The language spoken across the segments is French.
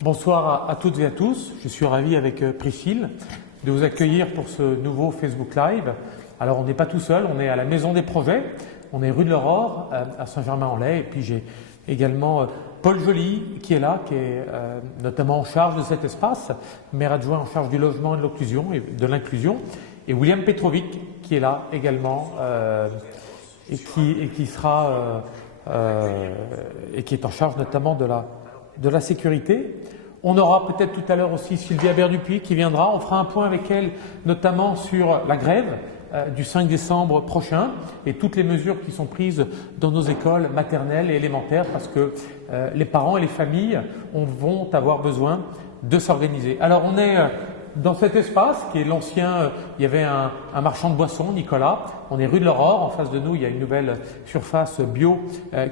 Bonsoir à toutes et à tous. Je suis ravi avec Priscille de vous accueillir pour ce nouveau Facebook Live. Alors on n'est pas tout seul, on est à la Maison des Projets, on est rue de l'Aurore à Saint-Germain-en-Laye et puis j'ai également Paul Joly qui est là, qui est notamment en charge de cet espace, maire adjoint en charge du logement et de l'inclusion et William Petrovic qui est là également et qui sera et qui est en charge notamment de la sécurité. On aura peut-être tout à l'heure aussi Sylvia Berdupuis qui viendra. On fera un point avec elle notamment sur la grève du 5 décembre prochain et toutes les mesures qui sont prises dans nos écoles maternelles et élémentaires parce que les parents et les familles vont avoir besoin de s'organiser. Alors on est dans cet espace qui est l'ancien, il y avait un marchand de boissons, Nicolas. On est rue de l'Aurore, en face de nous il y a une nouvelle surface bio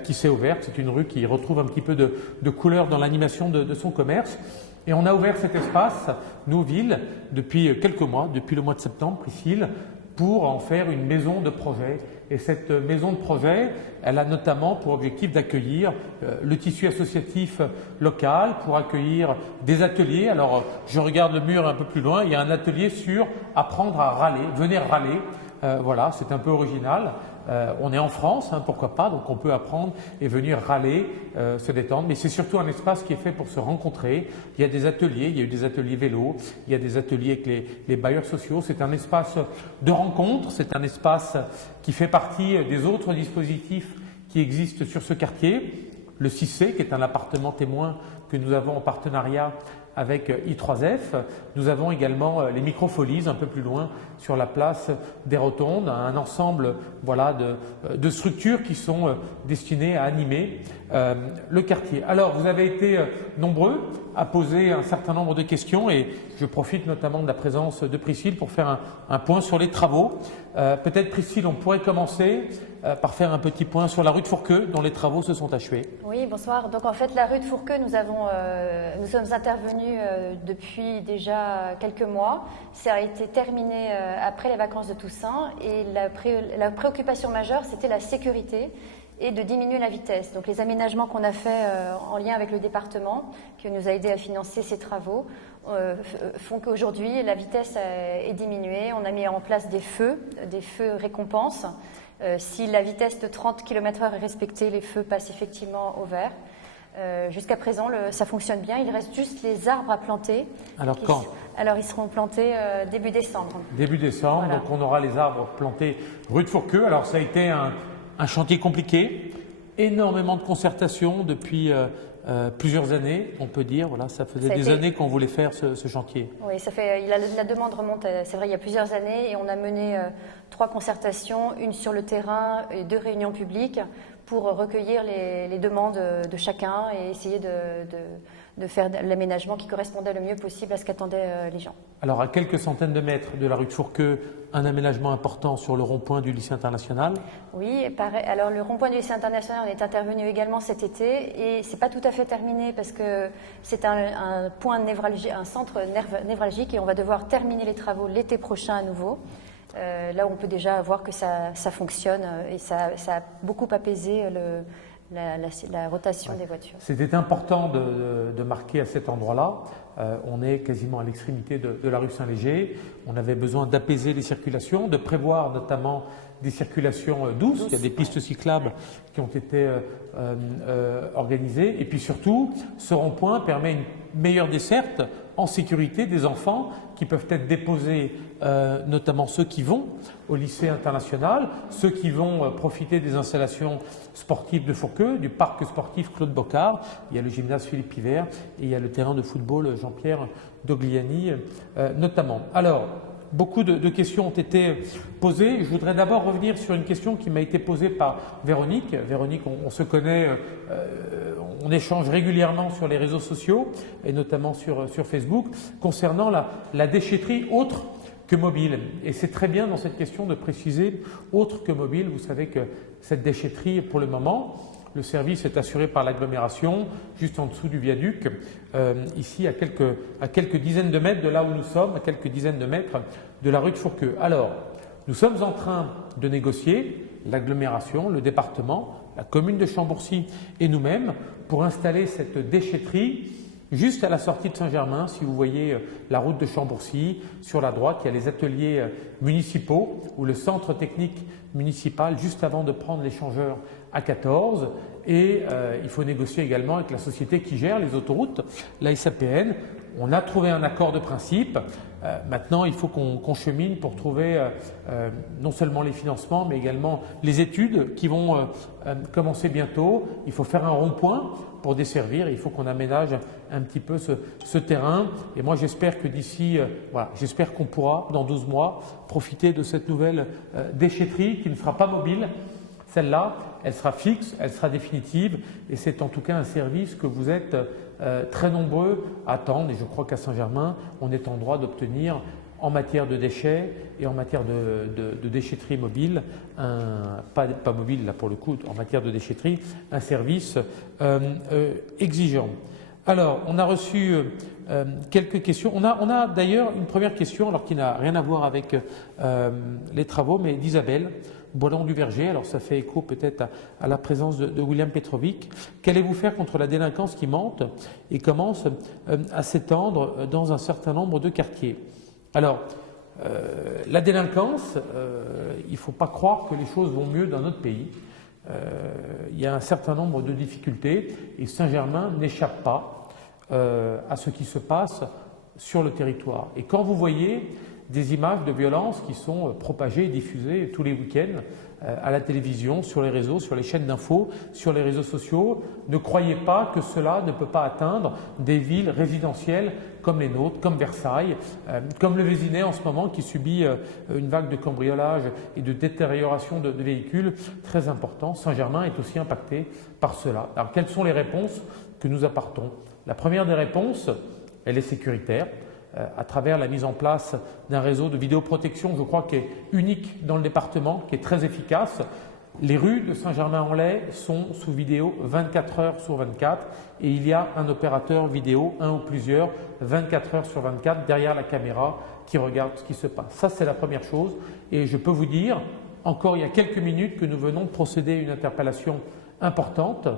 qui s'est ouverte. C'est une rue qui retrouve un petit peu de couleur dans l'animation de son commerce. Et on a ouvert cet espace, nous, ville, depuis quelques mois, depuis le mois de septembre, Priscille, pour en faire une maison de projet. Et cette maison de projet, elle a notamment pour objectif d'accueillir le tissu associatif local, pour accueillir des ateliers. Alors, je regarde le mur un peu plus loin, il y a un atelier sur apprendre à râler, venir râler. Voilà, c'est un peu original. On est en France, hein, pourquoi pas, donc on peut apprendre et venir râler, se détendre. Mais c'est surtout un espace qui est fait pour se rencontrer. Il y a des ateliers, il y a eu des ateliers vélo, il y a des ateliers avec les bailleurs sociaux. C'est un espace de rencontre, c'est un espace qui fait partie des autres dispositifs qui existent sur ce quartier. Le 6C, qui est un appartement témoin que nous avons en partenariat avec I3F. Nous avons également les Microfolies un peu plus loin sur la place des Rotondes, un ensemble voilà, de structures qui sont destinées à animer le quartier. Alors vous avez été nombreux à poser un certain nombre de questions et je profite notamment de la présence de Priscille pour faire un point sur les travaux. Peut-être Priscille, on pourrait commencer par faire un petit point sur la rue de Fourqueux dont les travaux se sont achevés. Oui, bonsoir. Donc en fait la rue de Fourqueux, nous sommes intervenus depuis déjà quelques mois. Ça a été terminé après les vacances de Toussaint et la préoccupation majeure c'était la sécurité et de diminuer la vitesse. Donc les aménagements qu'on a fait en lien avec le département, qui nous a aidé à financer ces travaux, font qu'aujourd'hui la vitesse est diminuée. On a mis en place des feux récompenses. Si la vitesse de 30 km/h est respectée, les feux passent effectivement au vert. Jusqu'à présent, ça fonctionne bien. Il reste juste les arbres à planter. Alors quand ? Alors ils seront plantés début décembre. Début décembre, voilà. Donc on aura les arbres plantés rue de Fourqueux. Alors ça a été un chantier compliqué, énormément de concertation depuis plusieurs années, on peut dire. Voilà, ça faisait des années qu'on voulait faire ce chantier. Oui, la demande remonte, c'est vrai, il y a plusieurs années et on a mené 3 concertations, une sur le terrain et 2 réunions publiques pour recueillir les demandes de chacun et essayer de faire l'aménagement qui correspondait le mieux possible à ce qu'attendaient les gens. Alors à quelques centaines de mètres de la rue de Fourqueux, un aménagement important sur le rond-point du lycée international. Oui, pareil. Alors le rond-point du lycée international, on est intervenu également cet été et c'est pas tout à fait terminé parce que c'est un point névralgique, un centre névralgique et on va devoir terminer les travaux l'été prochain à nouveau. Là où on peut déjà voir que ça fonctionne et ça a beaucoup apaisé la rotation des voitures. C'était important de marquer à cet endroit-là. On est quasiment à l'extrémité de la rue Saint-Léger. On avait besoin d'apaiser les circulations, de prévoir notamment des circulations douces. Il y a des pistes cyclables qui ont été organisées. Et puis surtout, ce rond-point permet une meilleure desserte en sécurité des enfants qui peuvent être déposés, notamment ceux qui vont au lycée international, ceux qui vont profiter des installations sportives de Fourqueux, du parc sportif Claude Bocard. Il y a le gymnase Philippe Pivert et il y a le terrain de football Jean-Pierre Dogliani notamment. Alors, beaucoup de questions ont été posées. Je voudrais d'abord revenir sur une question qui m'a été posée par Véronique. Véronique, on se connaît, on échange régulièrement sur les réseaux sociaux et notamment sur Facebook concernant la déchetterie autre que mobile. Et c'est très bien dans cette question de préciser autre que mobile. Vous savez que cette déchetterie, pour le moment, le service est assuré par l'agglomération, juste en dessous du viaduc, ici à quelques dizaines de mètres de là où nous sommes, à quelques dizaines de mètres de la rue de Fourqueux. Alors, nous sommes en train de négocier, l'agglomération, le département, la commune de Chambourcy et nous-mêmes, pour installer cette déchetterie Juste à la sortie de Saint-Germain, si vous voyez la route de Chambourcy, sur la droite, il y a les ateliers municipaux ou le centre technique municipal juste avant de prendre l'échangeur A14. Et il faut négocier également avec la société qui gère les autoroutes, la SAPN. On a trouvé un accord de principe. Maintenant, il faut qu'on chemine pour trouver non seulement les financements, mais également les études qui vont commencer bientôt. Il faut faire un rond-point pour desservir. Il faut qu'on aménage un petit peu ce terrain. Et moi, j'espère que d'ici, voilà, j'espère qu'on pourra, dans 12 mois, profiter de cette nouvelle déchetterie qui ne sera pas mobile. Celle-là, elle sera fixe, elle sera définitive. Et c'est en tout cas un service que vous êtes très nombreux à attendre, et je crois qu'à Saint-Germain, on est en droit d'obtenir en matière de déchets et en matière de déchetterie mobile, pas mobile là pour le coup, en matière de déchetterie, un service exigeant. Alors, on a reçu quelques questions. On a d'ailleurs une première question, alors qui n'a rien à voir avec les travaux, mais d'Isabelle Boileau-du-Verger. Alors, ça fait écho peut-être à la présence de William Petrovic. Qu'allez-vous faire contre la délinquance qui monte et commence à s'étendre dans un certain nombre de quartiers? Alors, la délinquance, il ne faut pas croire que les choses vont mieux dans notre pays. Il y a un certain nombre de difficultés et Saint-Germain n'échappe pas à ce qui se passe sur le territoire. Et quand vous voyez des images de violence qui sont propagées et diffusées tous les week-ends à la télévision, sur les réseaux, sur les chaînes d'infos, sur les réseaux sociaux, ne croyez pas que cela ne peut pas atteindre des villes résidentielles comme les nôtres, comme Versailles, comme le Vésinet en ce moment qui subit une vague de cambriolage et de détérioration de véhicules très important. Saint-Germain est aussi impacté par cela. Alors quelles sont les réponses que nous apportons? La première des réponses, elle est sécuritaire. À travers la mise en place d'un réseau de vidéoprotection, je crois, qui est unique dans le département, qui est très efficace. Les rues de Saint-Germain-en-Laye sont sous vidéo 24 heures sur 24 et il y a un opérateur vidéo, un ou plusieurs, 24 heures sur 24 derrière la caméra qui regarde ce qui se passe. Ça, c'est la première chose et je peux vous dire, encore il y a quelques minutes, que nous venons de procéder à une interpellation importante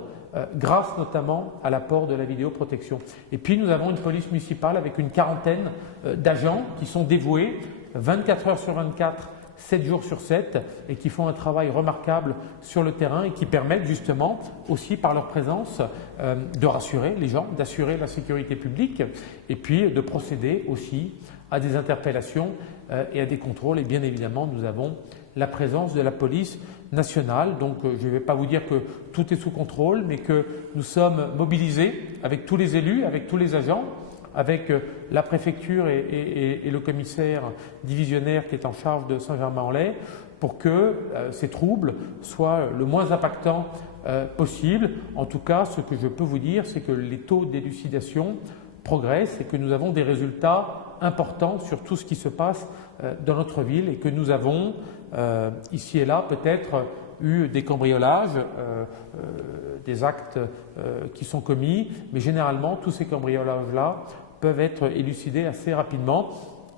grâce notamment à l'apport de la vidéoprotection. Et puis nous avons une police municipale avec une quarantaine d'agents qui sont dévoués 24 heures sur 24, 7 jours sur 7 et qui font un travail remarquable sur le terrain et qui permettent justement aussi par leur présence de rassurer les gens, d'assurer la sécurité publique et puis de procéder aussi à des interpellations et à des contrôles. Et bien évidemment, nous avons la présence de la police nationale. Donc je ne vais pas vous dire que tout est sous contrôle, mais que nous sommes mobilisés avec tous les élus, avec tous les agents, avec la préfecture et le commissaire divisionnaire qui est en charge de Saint-Germain-en-Laye pour que ces troubles soient le moins impactants possible. En tout cas, ce que je peux vous dire, c'est que les taux d'élucidation progressent et que nous avons des résultats importants sur tout ce qui se passe dans notre ville et que nous avons ici et là peut-être eu des cambriolages, des actes qui sont commis, mais généralement tous ces cambriolages-là peuvent être élucidés assez rapidement.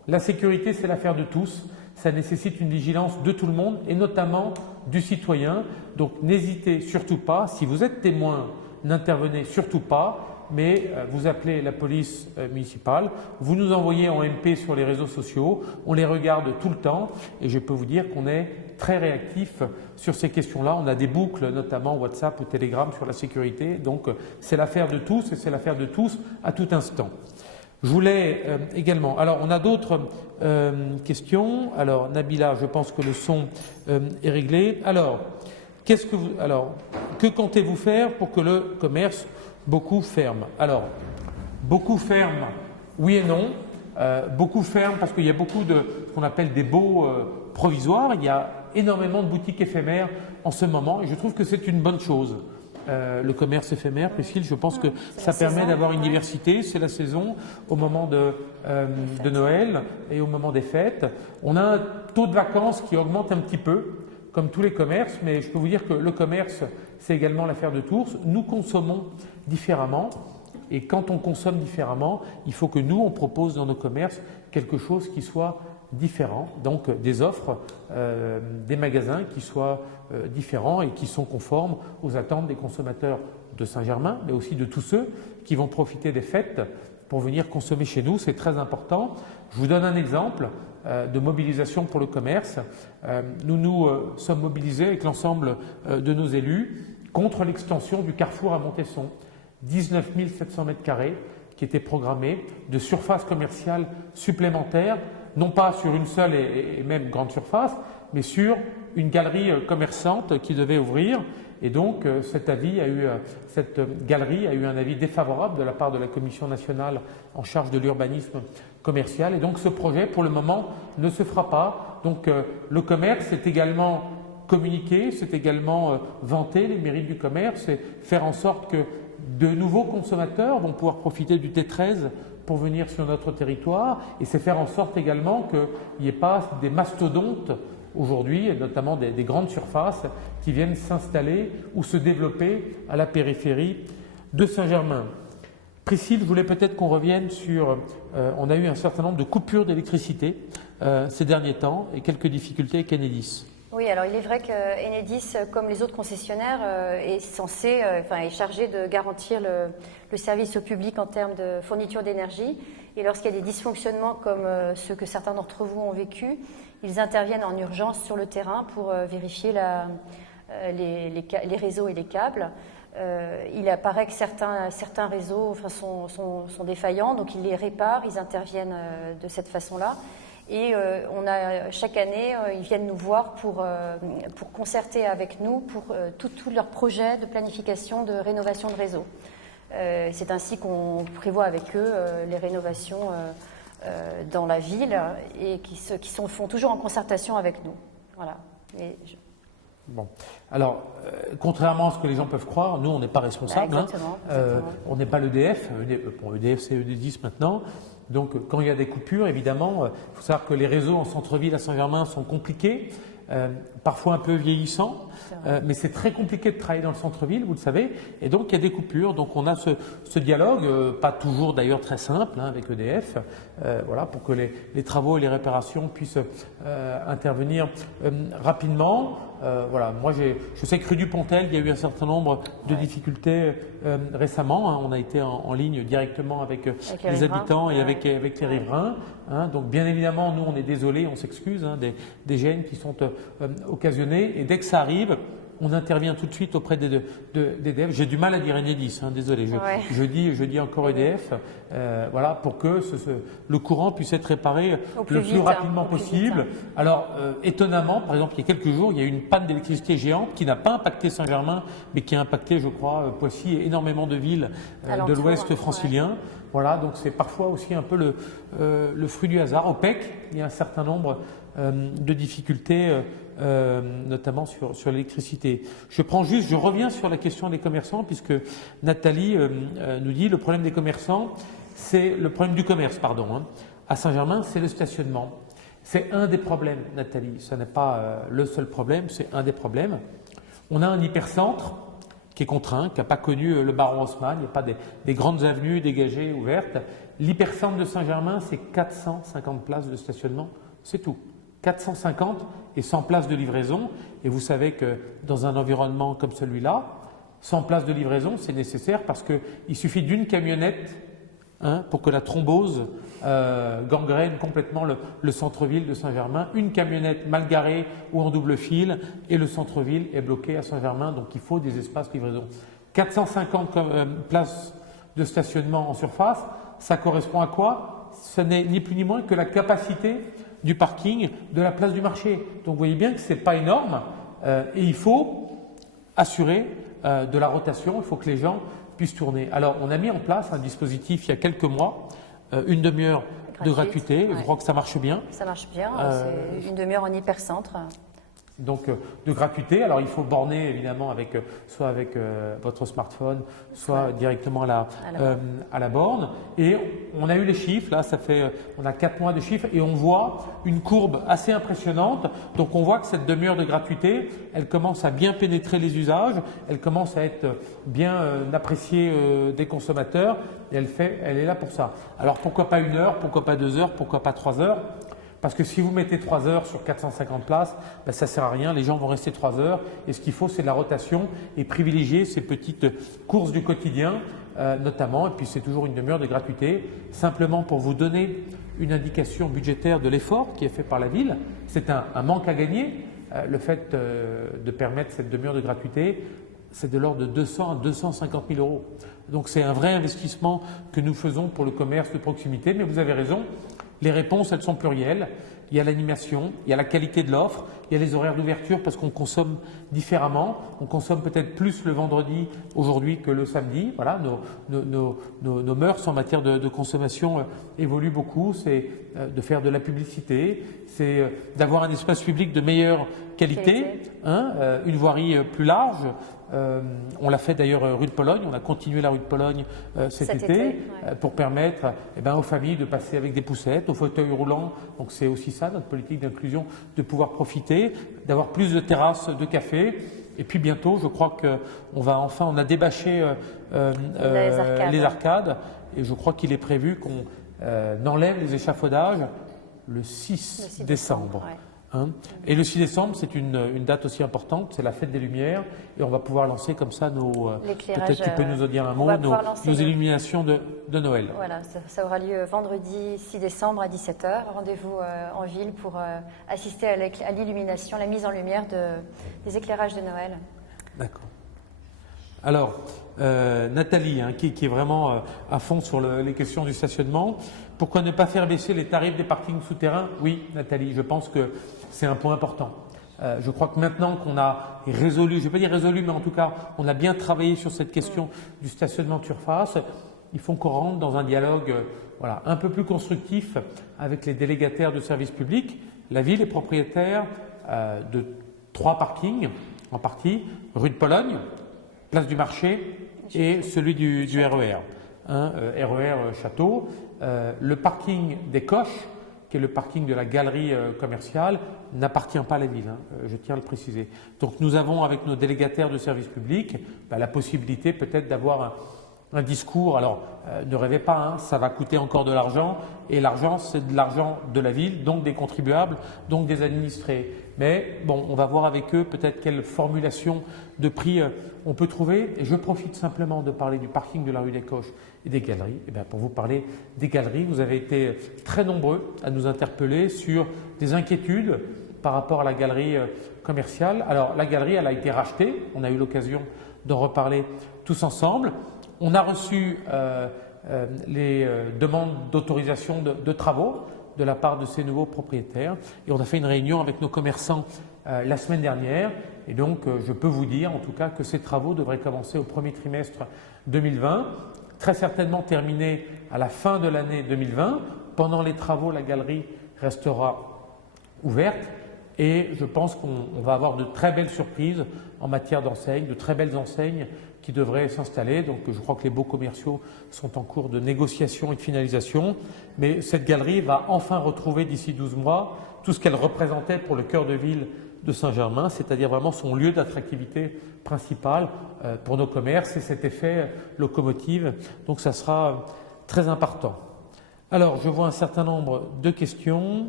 La sécurité, c'est l'affaire de tous, ça nécessite une vigilance de tout le monde et notamment du citoyen. Donc n'hésitez surtout pas, si vous êtes témoin, n'intervenez surtout pas, mais vous appelez la police municipale, vous nous envoyez en MP sur les réseaux sociaux, on les regarde tout le temps et je peux vous dire qu'on est très réactif sur ces questions-là. On a des boucles, notamment WhatsApp ou Telegram sur la sécurité, donc c'est l'affaire de tous et c'est l'affaire de tous à tout instant. Je voulais également… Alors, on a d'autres questions. Alors, Nabila, je pense que le son est réglé. Alors, que comptez-vous faire pour que le commerce beaucoup ferme? Alors, beaucoup ferme, oui et non. Beaucoup ferme parce qu'il y a beaucoup de ce qu'on appelle des baux provisoires. Il y a énormément de boutiques éphémères en ce moment et je trouve que c'est une bonne chose. Le commerce éphémère, Priscille, je pense que ça permet d'avoir une diversité, c'est la saison au moment de Noël et au moment des fêtes. On a un taux de vacances qui augmente un petit peu, comme tous les commerces, mais je peux vous dire que le commerce, c'est également l'affaire de tous. Nous consommons différemment et quand on consomme différemment, il faut que nous, on propose dans nos commerces quelque chose qui soit différents, donc des offres, des magasins qui soient différents et qui sont conformes aux attentes des consommateurs de Saint-Germain, mais aussi de tous ceux qui vont profiter des fêtes pour venir consommer chez nous. C'est très important. Je vous donne un exemple de mobilisation pour le commerce. Nous sommes mobilisés avec l'ensemble de nos élus contre l'extension du carrefour à Montesson. 19 700 m² qui étaient programmés de surface commerciale supplémentaire, non pas sur une seule et même grande surface, mais sur une galerie commerçante qui devait ouvrir. Et donc cette galerie a eu un avis défavorable de la part de la Commission nationale en charge de l'urbanisme commercial. Et donc ce projet, pour le moment, ne se fera pas. Donc le commerce est également communiqué, c'est également vanter les mérites du commerce et faire en sorte que de nouveaux consommateurs vont pouvoir profiter du T13 pour venir sur notre territoire, et c'est faire en sorte également qu'il n'y ait pas des mastodontes aujourd'hui, et notamment des grandes surfaces qui viennent s'installer ou se développer à la périphérie de Saint-Germain. Priscille, je voulais peut-être qu'on revienne sur… on a eu un certain nombre de coupures d'électricité ces derniers temps et quelques difficultés avec Enedis. Oui, alors il est vrai que Enedis, comme les autres concessionnaires, est est chargé de garantir le service au public en termes de fourniture d'énergie. Et lorsqu'il y a des dysfonctionnements comme ceux que certains d'entre vous ont vécu, ils interviennent en urgence sur le terrain pour vérifier les réseaux et les câbles. Il apparaît que certains réseaux sont défaillants, donc ils les réparent, ils interviennent de cette façon-là. Et chaque année, ils viennent nous voir pour concerter avec nous pour tous leurs projets de planification de rénovation de réseau. C'est ainsi qu'on prévoit avec eux les rénovations dans la ville et qui se font toujours en concertation avec nous. Voilà. Bon. Alors, contrairement à ce que les gens peuvent croire, nous, on n'est pas responsables. Exactement. On n'est pas l'EDF. EDF, c'est Enedis maintenant. Donc, quand il y a des coupures, évidemment, il faut savoir que les réseaux en centre-ville à Saint-Germain sont compliqués, parfois un peu vieillissants, mais c'est très compliqué de travailler dans le centre-ville, vous le savez, et donc il y a des coupures. Donc, on a ce dialogue, pas toujours d'ailleurs très simple, avec EDF, pour que les travaux et les réparations puissent intervenir rapidement. Moi, je sais que rue du Pontel, il y a eu un certain nombre de difficultés récemment. On a été en ligne directement avec les habitants et avec les riverains. Donc, bien évidemment, nous, on est désolés, on s'excuse des gênes qui sont occasionnées. Et dès que ça arrive, on intervient tout de suite auprès d'EDF. J'ai du mal à dire Enedis, désolé. Je dis encore EDF, pour que le courant puisse être réparé le plus rapidement possible. Alors, étonnamment, par exemple, il y a quelques jours, il y a eu une panne d'électricité géante qui n'a pas impacté Saint-Germain, mais qui a impacté, je crois, Poissy et énormément de villes de l'ouest francilien. Voilà, donc c'est parfois aussi un peu le fruit du hasard. Au PEC, il y a un certain nombre de difficultés, notamment sur l'électricité. Je reviens sur la question des commerçants, puisque Nathalie nous dit le problème des commerçants, c'est le problème du commerce, à Saint-Germain, c'est le stationnement. C'est un des problèmes, Nathalie. Ce n'est pas le seul problème, c'est un des problèmes. On a un hypercentre qui est contraint, qui n'a pas connu le baron Haussmann, il n'y a pas des grandes avenues dégagées, ouvertes. L'hypercentre de Saint-Germain, c'est 450 places de stationnement, c'est tout. 450 et 100 places de livraison. Et vous savez que dans un environnement comme celui-là, 100 places de livraison, c'est nécessaire parce qu'il suffit d'une camionnette pour que la thrombose gangrène complètement le centre-ville de Saint-Germain. Une camionnette mal garée ou en double fil et le centre-ville est bloqué à Saint-Germain, donc il faut des espaces livraison. 450 places de stationnement en surface, ça correspond à quoi? Ce n'est ni plus ni moins que la capacité du parking de la place du marché. Donc vous voyez bien que ce n'est pas énorme et il faut assurer de la rotation, il faut que les gens puissent tourner. Alors on a mis en place un dispositif il y a quelques mois, une demi-heure de gratuité, je crois que ça marche bien. Ça marche bien, c'est une demi-heure en hypercentre. Donc de gratuité, alors il faut borner évidemment soit avec votre smartphone, soit directement à la borne. Et on a eu les chiffres, là on a 4 mois de chiffres et on voit une courbe assez impressionnante. Donc on voit que cette demi-heure de gratuité, elle commence à bien pénétrer les usages, elle commence à être bien appréciée des consommateurs et elle est là pour ça. Alors pourquoi pas 1 heure, pourquoi pas 2 heures, pourquoi pas 3 heures? Parce que si vous mettez 3 heures sur 450 places, ben, ça ne sert à rien, les gens vont rester 3 heures. Et ce qu'il faut, c'est de la rotation et privilégier ces petites courses du quotidien, notamment. Et puis c'est toujours une demi-heure de gratuité, simplement pour vous donner une indication budgétaire de l'effort qui est fait par la ville. C'est un manque à gagner, le fait de permettre cette demi-heure de gratuité. C'est de l'ordre de 200 à 250 000 euros. Donc c'est un vrai investissement que nous faisons pour le commerce de proximité. Mais vous avez raison, les réponses, elles sont plurielles. Il y a l'animation, il y a la qualité de l'offre, il y a les horaires d'ouverture parce qu'on consomme différemment. On consomme peut-être plus le vendredi aujourd'hui que le samedi. Voilà, nos mœurs en matière de consommation évoluent beaucoup. C'est de faire de la publicité, c'est d'avoir un espace public de meilleure qualité, une voirie plus large. On l'a fait d'ailleurs rue de Pologne, on a continué la rue de Pologne cet été pour permettre aux familles de passer avec des poussettes, aux fauteuils roulants. Donc c'est aussi ça notre politique d'inclusion, de pouvoir profiter, d'avoir plus de terrasses de café. Et puis bientôt, je crois qu'on a débâché les arcades et je crois qu'il est prévu qu'on enlève les échafaudages le 6 décembre. Et le 6 décembre, c'est une date aussi importante, c'est la fête des Lumières, et on va pouvoir lancer comme ça peut-être tu peux nous en dire un mot, nos illuminations de Noël. Voilà, ça aura lieu vendredi 6 décembre à 17h. Rendez-vous en ville pour assister à l'illumination, la mise en lumière des éclairages de Noël. D'accord. Alors, Nathalie, qui est vraiment à fond sur les questions du stationnement, pourquoi ne pas faire baisser les tarifs des parkings souterrains? Oui, Nathalie, je pense que c'est un point important. Je crois que maintenant qu'on a résolu, je ne vais pas dire résolu, mais en tout cas, on a bien travaillé sur cette question du stationnement de surface, il faut qu'on rentre dans un dialogue un peu plus constructif avec les délégataires de services publics. La ville est propriétaire de 3 parkings, en partie, rue de Pologne, place du marché et celui du RER, RER Château. Le parking des Coches, qui est le parking de la galerie commerciale, n'appartient pas à la ville, je tiens à le préciser. Donc nous avons avec nos délégataires de services publics la possibilité peut-être d'avoir un discours. Alors ne rêvez pas, ça va coûter encore de l'argent, et l'argent c'est de l'argent de la ville, donc des contribuables, donc des administrés. Mais bon, on va voir avec eux peut-être quelle formulation de prix on peut trouver. Et je profite simplement de parler du parking de la rue des Coches et des galeries. Et bien, pour vous parler des galeries, vous avez été très nombreux à nous interpeller sur des inquiétudes par rapport à la galerie commerciale. Alors la galerie, elle a été rachetée, on a eu l'occasion d'en reparler tous ensemble. On a reçu les demandes d'autorisation de travaux de la part de ces nouveaux propriétaires, et on a fait une réunion avec nos commerçants la semaine dernière, et donc je peux vous dire en tout cas que ces travaux devraient commencer au premier trimestre 2020, très certainement terminés à la fin de l'année 2020. Pendant les travaux, la galerie restera ouverte, et je pense qu'on va avoir de très belles surprises en matière d'enseignes, de très belles enseignes qui devraient s'installer. Donc je crois que les baux commerciaux sont en cours de négociation et de finalisation, mais cette galerie va enfin retrouver d'ici 12 mois tout ce qu'elle représentait pour le cœur de ville de Saint-Germain, c'est-à-dire vraiment son lieu d'attractivité principal pour nos commerces, et cet effet locomotive. Donc ça sera très important. Alors je vois un certain nombre de questions.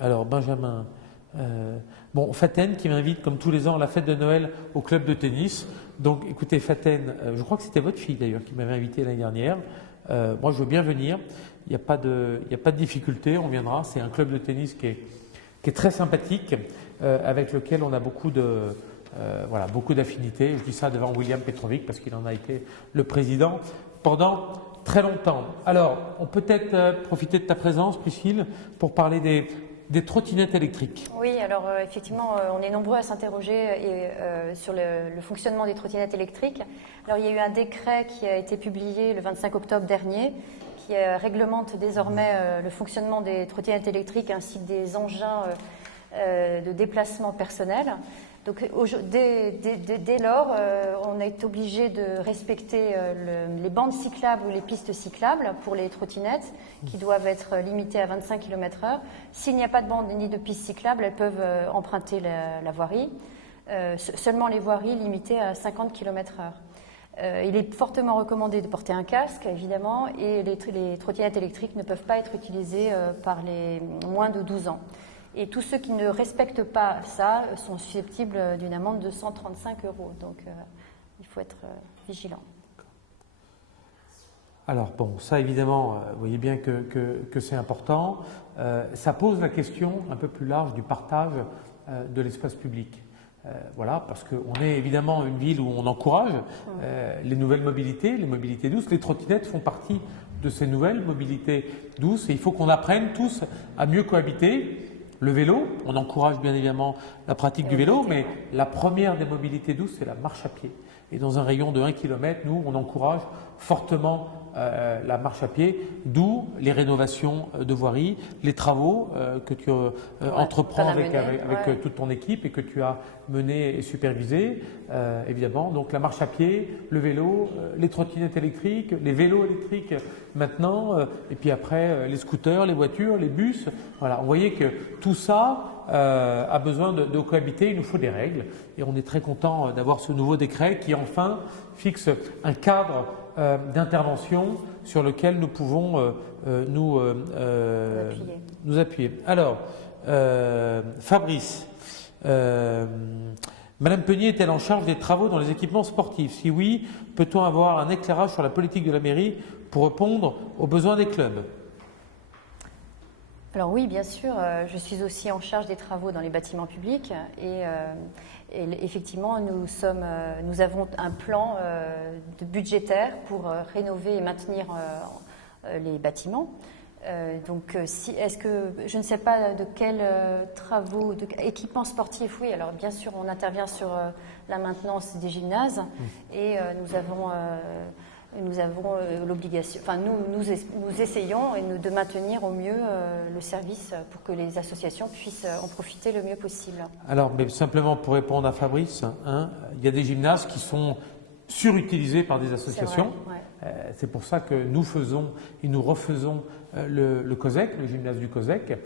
Alors Benjamin, Faten qui m'invite comme tous les ans à la fête de Noël au club de tennis. Donc écoutez Faten, je crois que c'était votre fille d'ailleurs qui m'avait invité l'année dernière. Moi je veux bien venir, il n'y a pas de difficulté, on viendra. C'est un club de tennis qui est très sympathique, avec lequel on a beaucoup d'affinités. Je dis ça devant William Petrovic parce qu'il en a été le président pendant très longtemps. Alors on peut peut-être profiter de ta présence, Priscille, pour parler des trottinettes électriques. Oui, alors effectivement, on est nombreux à s'interroger sur le fonctionnement des trottinettes électriques. Alors il y a eu un décret qui a été publié le 25 octobre dernier qui réglemente désormais le fonctionnement des trottinettes électriques ainsi que des engins de déplacement personnel. Donc dès lors, on est obligé de respecter les bandes cyclables ou les pistes cyclables pour les trottinettes qui doivent être limitées à 25 km/h. S'il n'y a pas de bande ni de piste cyclable, elles peuvent emprunter la voirie. Seulement les voiries limitées à 50 km/h. Il est fortement recommandé de porter un casque, évidemment, et les trottinettes électriques ne peuvent pas être utilisées par les moins de 12 ans. Et tous ceux qui ne respectent pas ça sont susceptibles d'une amende de 135 €. Donc, il faut être vigilant. Alors bon, ça évidemment, vous voyez bien que c'est important. Ça pose la question un peu plus large du partage de l'espace public. Voilà, parce qu'on est évidemment une ville où on encourage les nouvelles mobilités, les mobilités douces. Les trottinettes font partie de ces nouvelles mobilités douces et il faut qu'on apprenne tous à mieux cohabiter. Le vélo, on encourage bien évidemment la pratique du vélo, mais la première des mobilités douces, c'est la marche à pied. Et dans un rayon de 1 km, nous, on encourage fortement la marche à pied, d'où les rénovations de voiries, les travaux que tu entreprends avec toute ton équipe et que tu as mené et supervisé, évidemment. Donc la marche à pied, le vélo, les trottinettes électriques, les vélos électriques maintenant, et puis après les scooters, les voitures, les bus. Voilà, vous voyez que tout ça a besoin de cohabiter, il nous faut des règles et on est très content d'avoir ce nouveau décret qui enfin fixe un cadre d'intervention sur lequel nous pouvons nous appuyer. Alors, Fabrice, Madame Peunier est-elle en charge des travaux dans les équipements sportifs? Si oui, peut-on avoir un éclairage sur la politique de la mairie pour répondre aux besoins des clubs? Alors oui, bien sûr, je suis aussi en charge des travaux dans les bâtiments publics et effectivement, nous avons un plan budgétaire pour rénover et maintenir les bâtiments. Donc, je ne sais pas de quels travaux, équipements sportifs, oui. Alors, bien sûr, on intervient sur la maintenance des gymnases et nous avons l'obligation, enfin nous essayons de maintenir au mieux le service pour que les associations puissent en profiter le mieux possible. Alors, mais simplement pour répondre à Fabrice, il y a des gymnases qui sont surutilisés par des associations. C'est pour ça que nous faisons et nous refaisons le COSEC, le gymnase du COSEC,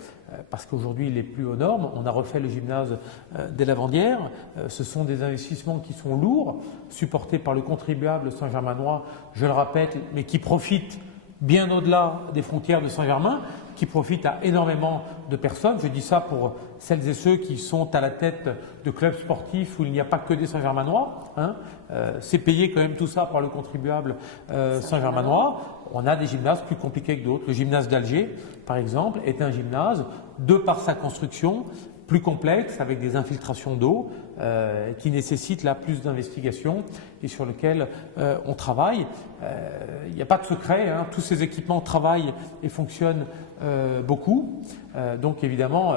parce qu'aujourd'hui il n'est plus aux normes. On a refait le gymnase des Lavandières. Ce sont des investissements qui sont lourds, supportés par le contribuable saint-germanois, je le répète, mais qui profitent bien au-delà des frontières de Saint-Germain, qui profitent à énormément de personnes. Je dis ça pour celles et ceux qui sont à la tête de clubs sportifs où il n'y a pas que des Saint-Germanois. C'est payé quand même tout ça par le contribuable saint-germanois. On a des gymnases plus compliqués que d'autres. Le gymnase d'Alger, par exemple, est un gymnase, de par sa construction, plus complexe, avec des infiltrations d'eau, qui nécessitent là plus d'investigation et sur lequel on travaille. Il n'y a pas de secret, tous ces équipements travaillent et fonctionnent beaucoup. Donc évidemment,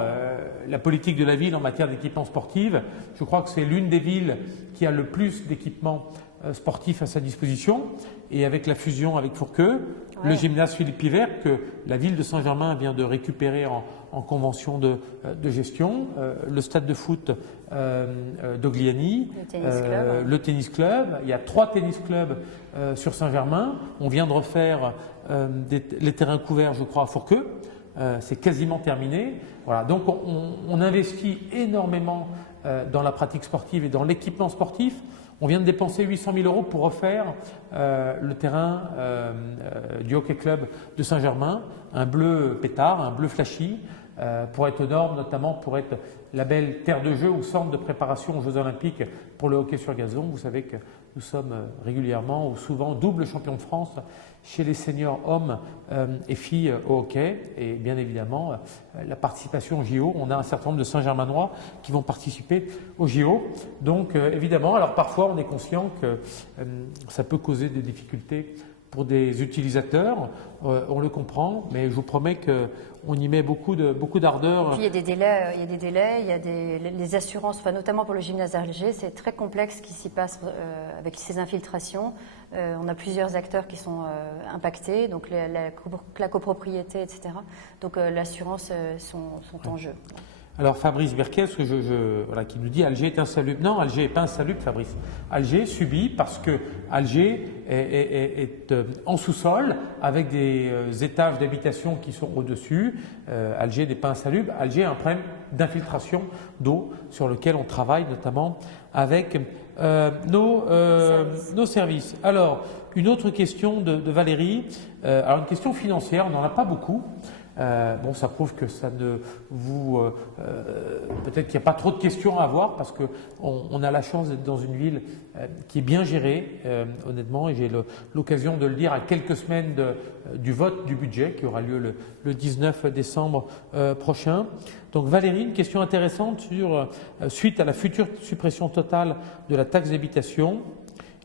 la politique de la ville en matière d'équipements sportifs, je crois que c'est l'une des villes qui a le plus d'équipements sportifs à sa disposition. Et avec la fusion avec Fourqueux, le gymnase Philippe Pivert, que la ville de Saint-Germain vient de récupérer en convention de gestion, le stade de foot d'Ogliani, le tennis club. Il y a 3 tennis clubs sur Saint-Germain. On vient de refaire les terrains couverts, je crois, à Fourqueux. C'est quasiment terminé. Voilà. Donc on investit énormément dans la pratique sportive et dans l'équipement sportif. On vient de dépenser 800 000 € pour refaire le terrain du hockey club de Saint-Germain, un bleu pétard, un bleu flashy, pour être aux normes, notamment pour être label terre de jeu ou centre de préparation aux Jeux Olympiques pour le hockey sur gazon. Vous savez que nous sommes régulièrement ou souvent double champion de France chez les seniors hommes et filles au hockey. Et bien évidemment, la participation au JO, on a un certain nombre de Saint-Germanois qui vont participer au JO. Donc évidemment, alors parfois on est conscient que ça peut causer des difficultés pour des utilisateurs, on le comprend, mais je vous promets qu'on y met beaucoup d'ardeur. Puis il y a des délais, il y a les assurances, enfin, notamment pour le gymnase d'Alger, c'est très complexe ce qui s'y passe avec ces infiltrations. On a plusieurs acteurs qui sont impactés, donc la copropriété, etc. Donc l'assurance sont en jeu. Alors Fabrice Berquet, qui nous dit Alger est insalubre. Non, Alger n'est pas insalubre, Fabrice. Alger subit parce que Alger est en sous-sol avec des étages d'habitation qui sont au-dessus. Alger n'est pas insalubre. Alger a un problème d'infiltration d'eau sur lequel on travaille notamment avec nos services. Alors, une autre question de Valérie. Alors, une question financière, on n'en a pas beaucoup. Bon, ça prouve que ça ne vous… peut-être qu'il n'y a pas trop de questions à avoir parce qu'on a la chance d'être dans une ville qui est bien gérée, honnêtement, et j'ai l'occasion de le dire à quelques semaines du vote du budget qui aura lieu le 19 décembre prochain. Donc Valérie, une question intéressante sur suite à la future suppression totale de la taxe d'habitation,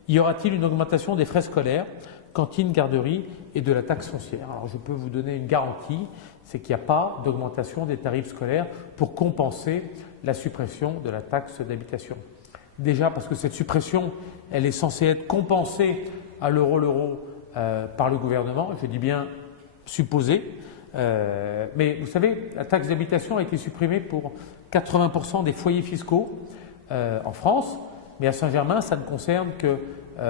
y aura-t-il une augmentation des frais scolaires, cantine, garderie et de la taxe foncière? Alors je peux vous donner une garantie, c'est qu'il n'y a pas d'augmentation des tarifs scolaires pour compenser la suppression de la taxe d'habitation. Déjà parce que cette suppression, elle est censée être compensée à l'euro par le gouvernement, je dis bien supposé. Mais vous savez, la taxe d'habitation a été supprimée pour 80% des foyers fiscaux en France, mais à Saint-Germain, ça ne concerne que…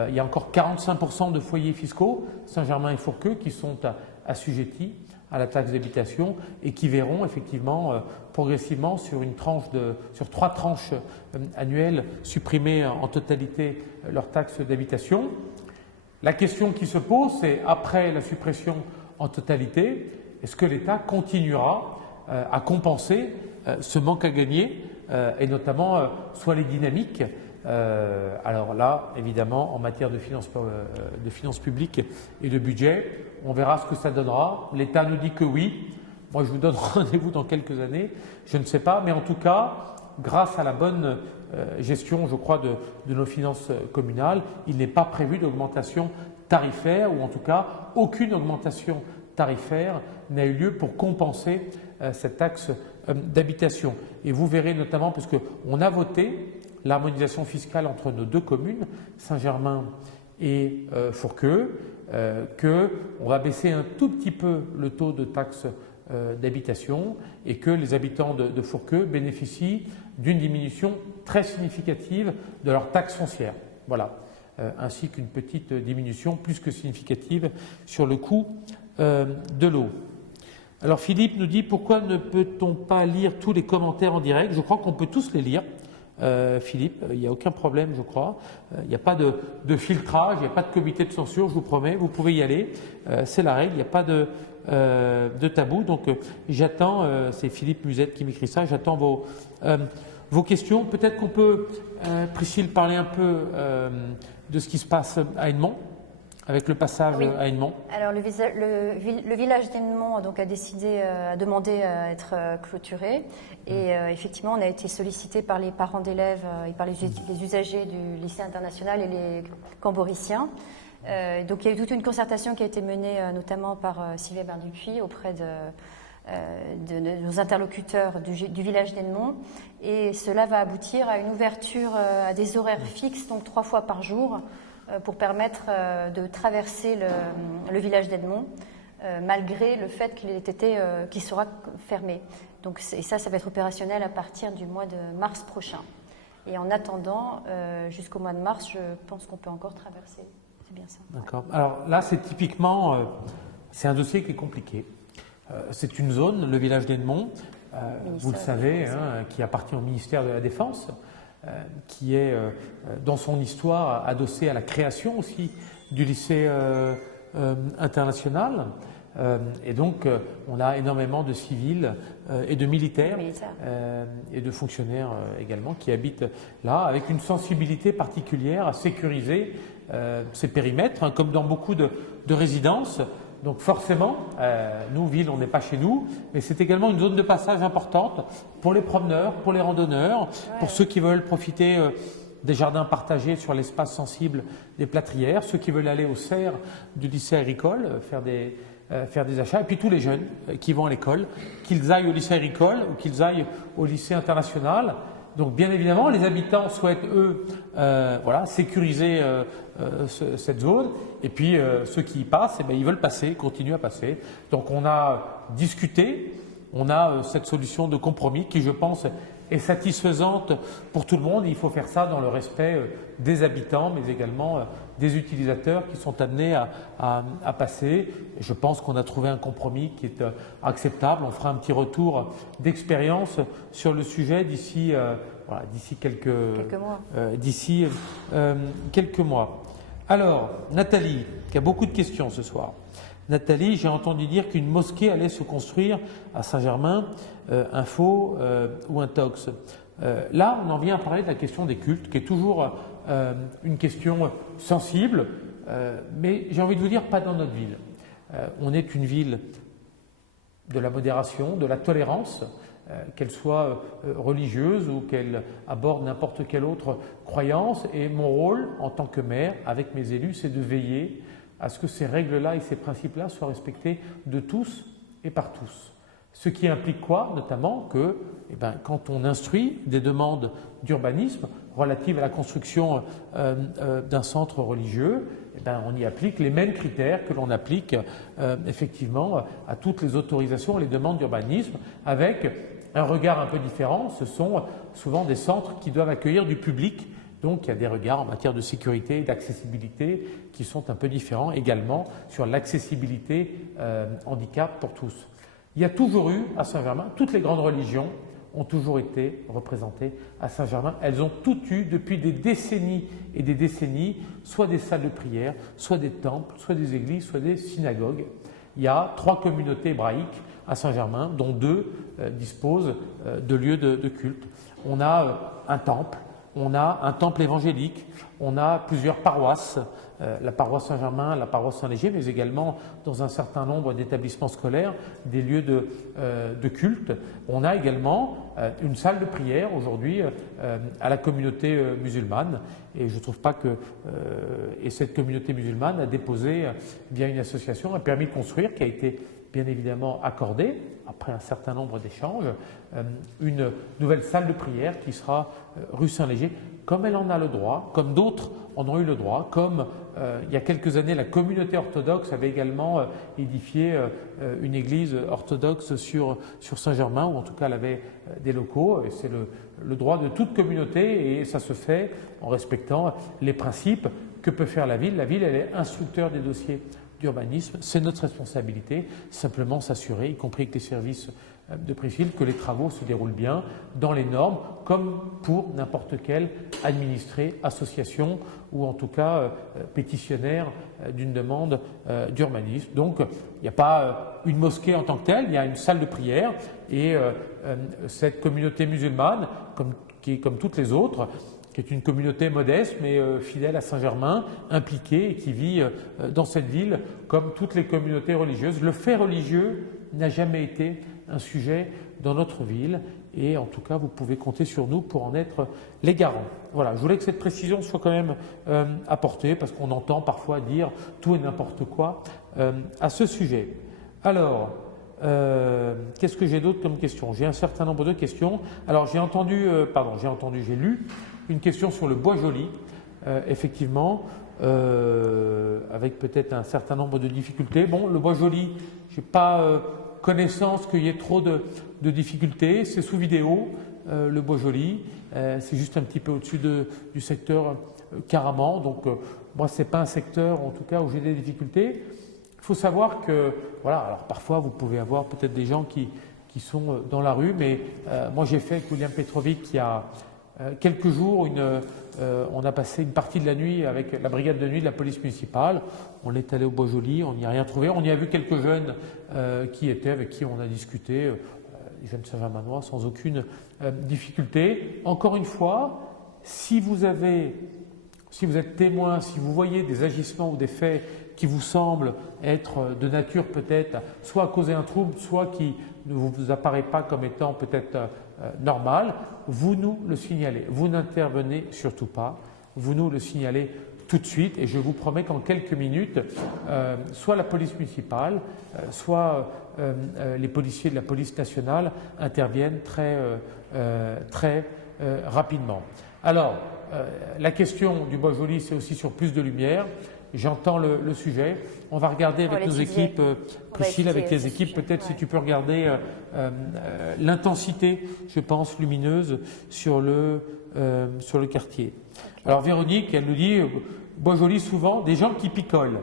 il y a encore 45% de foyers fiscaux, Saint-Germain et Fourqueux, qui sont assujettis à la taxe d'habitation et qui verront effectivement progressivement sur 3 tranches annuelles supprimer en totalité leur taxe d'habitation. La question qui se pose, c'est après la suppression en totalité, est-ce que l'État continuera à compenser ce manque à gagner et notamment soit les dynamiques. Alors là, évidemment, en matière de finances publiques et de budget, on verra ce que ça donnera. L'État nous dit que oui. Moi, je vous donne rendez-vous dans quelques années. Je ne sais pas, mais en tout cas, grâce à la bonne gestion, je crois, de nos finances communales, il n'est pas prévu d'augmentation tarifaire, ou en tout cas, aucune augmentation tarifaire n'a eu lieu pour compenser cette taxe d'habitation. Et vous verrez notamment, parce qu'on a voté l'harmonisation fiscale entre nos deux communes, Saint-Germain et Fourqueux, qu'on va baisser un tout petit peu le taux de taxe d'habitation et que les habitants de Fourqueux bénéficient d'une diminution très significative de leur taxe foncière. Voilà, ainsi qu'une petite diminution plus que significative sur le coût de l'eau. Alors Philippe nous dit pourquoi ne peut-on pas lire tous les commentaires en direct? Je crois qu'on peut tous les lire. Philippe, il n'y a aucun problème, je crois. Il n'y a pas de filtrage, il n'y a pas de comité de censure, je vous promets. Vous pouvez y aller. C'est la règle, il n'y a pas de tabou. Donc j'attends, c'est Philippe Musette qui m'écrit ça, j'attends vos questions. Peut-être qu'on peut, Priscille, parler un peu de ce qui se passe à Edmond, avec le passage à Edmond. Alors le village d'Edmond donc, a demandé à être clôturé et effectivement on a été sollicité par les parents d'élèves et par les usagers du lycée international et les camboriciens. Donc il y a eu toute une concertation qui a été menée notamment par Sylvia Bardupuis auprès de nos interlocuteurs du village d'Edmond et cela va aboutir à une ouverture à des horaires fixes, donc 3 fois par jour, pour permettre de traverser le village d'Edmond, malgré le fait qu'il sera fermé. Donc, et ça va être opérationnel à partir du mois de mars prochain. Et en attendant, jusqu'au mois de mars, je pense qu'on peut encore traverser. C'est bien ça. D'accord. Alors là, c'est typiquement, c'est un dossier qui est compliqué. C'est une zone, le village d'Edmond, vous le savez, qui appartient au ministère de la Défense. Qui est dans son histoire adossé à la création aussi du lycée international. Et donc, on a énormément de civils et de militaires et de fonctionnaires également qui habitent là, avec une sensibilité particulière à sécuriser ces périmètres, comme dans beaucoup de résidences. Donc forcément, nous, ville, on n'est pas chez nous, mais c'est également une zone de passage importante pour les promeneurs, pour les randonneurs, pour ceux qui veulent profiter des jardins partagés sur l'espace sensible des plâtrières, ceux qui veulent aller aux serres du lycée agricole, faire des achats, et puis tous les jeunes qui vont à l'école, qu'ils aillent au lycée agricole ou qu'ils aillent au lycée international. Donc bien évidemment, les habitants souhaitent, eux, sécuriser cette zone. Et puis ceux qui y passent, ils veulent passer, continuer à passer. Donc on a discuté, on a cette solution de compromis qui, je pense, est satisfaisante pour tout le monde. Il faut faire ça dans le respect des habitants, mais également des utilisateurs qui sont amenés à passer. Et je pense qu'on a trouvé un compromis qui est acceptable. On fera un petit retour d'expérience sur le sujet d'ici quelques mois. Alors, Nathalie, qui a beaucoup de questions ce soir. Nathalie, j'ai entendu dire qu'une mosquée allait se construire à Saint-Germain, info ou intox. Là, on en vient à parler de la question des cultes, qui est toujours une question sensible, mais j'ai envie de vous dire, pas dans notre ville. On est une ville de la modération, de la tolérance, qu'elle soit religieuse ou qu'elle aborde n'importe quelle autre croyance. Et mon rôle en tant que maire, avec mes élus, c'est de veiller à ce que ces règles-là et ces principes-là soient respectés de tous et par tous. Ce qui implique quoi? Notamment que quand on instruit des demandes d'urbanisme relatives à la construction d'un centre religieux, on y applique les mêmes critères que l'on applique effectivement à toutes les autorisations, les demandes d'urbanisme, avec un regard un peu différent. Ce sont souvent des centres qui doivent accueillir du public. Donc il y a des regards en matière de sécurité et d'accessibilité qui sont un peu différents également sur l'accessibilité handicap pour tous. Il y a toujours eu à Saint-Germain, toutes les grandes religions ont toujours été représentées à Saint-Germain. Elles ont toutes eu depuis des décennies et des décennies, soit des salles de prière, soit des temples, soit des églises, soit des synagogues. Il y a 3 communautés hébraïques à Saint-Germain, dont 2 disposent de lieux de culte. On a un temple. On a un temple évangélique, on a plusieurs paroisses, la paroisse Saint-Germain, la paroisse Saint-Léger, mais également dans un certain nombre d'établissements scolaires, des lieux de culte. On a également une salle de prière aujourd'hui à la communauté musulmane, et je ne trouve pas que cette communauté musulmane a déposé via une association un permis de construire qui a été bien évidemment accordé, après un certain nombre d'échanges, une nouvelle salle de prière qui sera rue Saint-Léger, comme elle en a le droit, comme d'autres en ont eu le droit, comme il y a quelques années la communauté orthodoxe avait également édifié une église orthodoxe sur Saint-Germain, ou en tout cas elle avait des locaux, et c'est le droit de toute communauté, et ça se fait en respectant les principes que peut faire la ville. La ville, elle est instructeur des dossiers d'urbanisme, c'est notre responsabilité, simplement s'assurer, y compris avec les services de Priscille, que les travaux se déroulent bien dans les normes, comme pour n'importe quel administré, association ou en tout cas pétitionnaire d'une demande d'urbanisme. Donc il n'y a pas une mosquée en tant que telle, il y a une salle de prière, et cette communauté musulmane, qui est comme toutes les autres, qui est une communauté modeste mais fidèle à Saint-Germain, impliquée et qui vit dans cette ville comme toutes les communautés religieuses. Le fait religieux n'a jamais été un sujet dans notre ville, et en tout cas vous pouvez compter sur nous pour en être les garants. Voilà, je voulais que cette précision soit quand même apportée, parce qu'on entend parfois dire tout et n'importe quoi à ce sujet. Alors, qu'est-ce que j'ai d'autre comme question? J'ai un certain nombre de questions. Alors j'ai lu une question sur le bois joli, effectivement, avec peut-être un certain nombre de difficultés. Bon, le bois joli, je n'ai pas connaissance qu'il y ait trop de difficultés. C'est sous vidéo, le bois joli. C'est juste un petit peu au-dessus du secteur Caraman. Donc, moi, ce n'est pas un secteur, en tout cas, où j'ai des difficultés. Il faut savoir que, voilà, alors parfois, vous pouvez avoir peut-être des gens qui sont dans la rue, mais moi, j'ai fait avec William Petrovic il y a quelques jours, on a passé une partie de la nuit avec la brigade de nuit de la police municipale. On est allé au Bois Joli, on n'y a rien trouvé. On y a vu quelques jeunes avec qui on a discuté, les jeunes Saint-Germanois, sans aucune difficulté. Encore une fois, si vous êtes témoin, si vous voyez des agissements ou des faits qui vous semblent être de nature peut-être soit à causer un trouble, soit qui ne vous apparaît pas comme étant peut-être normal, vous nous le signalez. Vous n'intervenez surtout pas, vous nous le signalez tout de suite, et je vous promets qu'en quelques minutes, soit la police municipale, soit les policiers de la police nationale interviennent très rapidement. Alors, la question du Bois Joli, c'est aussi sur plus de lumière. j'entends le sujet. On va regarder avec nos équipes, Priscille, avec les équipes, peut-être si tu peux regarder l'intensité, je pense, lumineuse sur le quartier. Alors Véronique, elle nous dit, Bois Joli souvent, des gens qui picolent.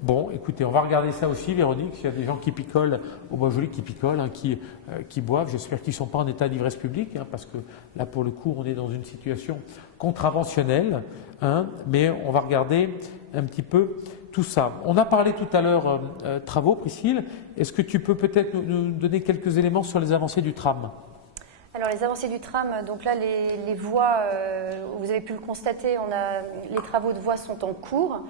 Bon, écoutez, on va regarder ça aussi, Véronique, s'il y a des gens qui picolent au Bois Joli, qui picolent, hein, qui boivent. J'espère qu'ils ne sont pas en état d'ivresse publique, hein, parce que là, pour le coup, on est dans une situation contraventionnelle, hein, mais on va regarder un petit peu tout ça. On a parlé tout à l'heure travaux, Priscille. Est-ce que tu peux peut-être nous donner quelques éléments sur les avancées du tram ? Alors les avancées du tram, donc là les voies, vous avez pu le constater, les travaux de voies sont en cours.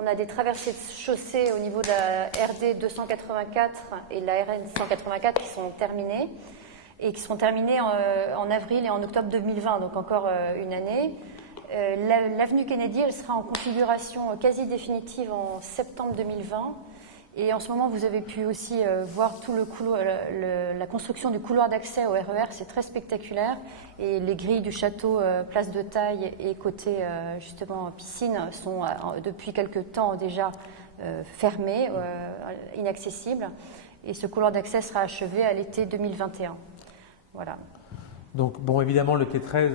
On a des traversées de chaussée au niveau de la RD 284 et de la RN 184 qui sont terminées et qui seront terminées en avril et en octobre 2020, donc encore une année. L'avenue Kennedy, elle sera en configuration quasi définitive en septembre 2020. Et en ce moment, vous avez pu aussi voir tout le couloir, la construction du couloir d'accès au RER, c'est très spectaculaire. Et les grilles du château Place de Taille et côté justement piscine sont depuis quelque temps déjà fermées, inaccessibles. Et ce couloir d'accès sera achevé à l'été 2021. Voilà. Donc, bon, évidemment, le quai 13.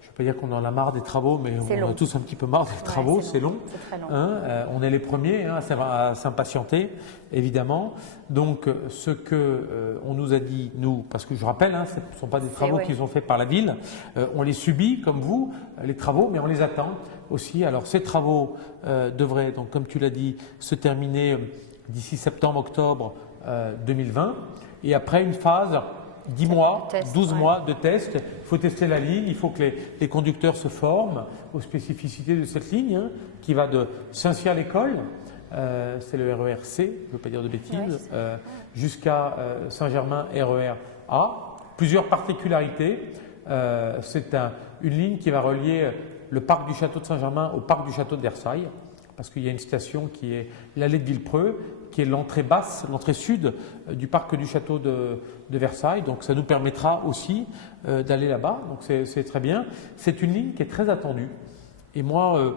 Je ne peux pas dire qu'on en a marre des travaux, mais on a tous un petit peu marre des travaux, c'est long. C'est très long. Hein, on est les premiers à s'impatienter, évidemment. Donc, ce qu'on nous a dit, nous, parce que je rappelle, ce ne sont pas des travaux qu'ils ont faits par la ville, on les subit, comme vous, les travaux, mais on les attend aussi. Alors, ces travaux devraient, donc, comme tu l'as dit, se terminer d'ici septembre-octobre 2020. Et après, une phase 10 mois, 12 mois de test. Il faut tester la ligne, il faut que les conducteurs se forment aux spécificités de cette ligne qui va de Saint-Cyr-l'École, c'est le RER C, je ne veux pas dire de bêtises, jusqu'à Saint-Germain RER A. Plusieurs particularités. C'est une ligne qui va relier le parc du château de Saint-Germain au parc du château de Versailles, parce qu'il y a une station qui est l'allée de Villepreux, qui est l'entrée basse, l'entrée sud du parc du château de Versailles. Donc ça nous permettra aussi d'aller là-bas. Donc c'est très bien. C'est une ligne qui est très attendue. Et moi,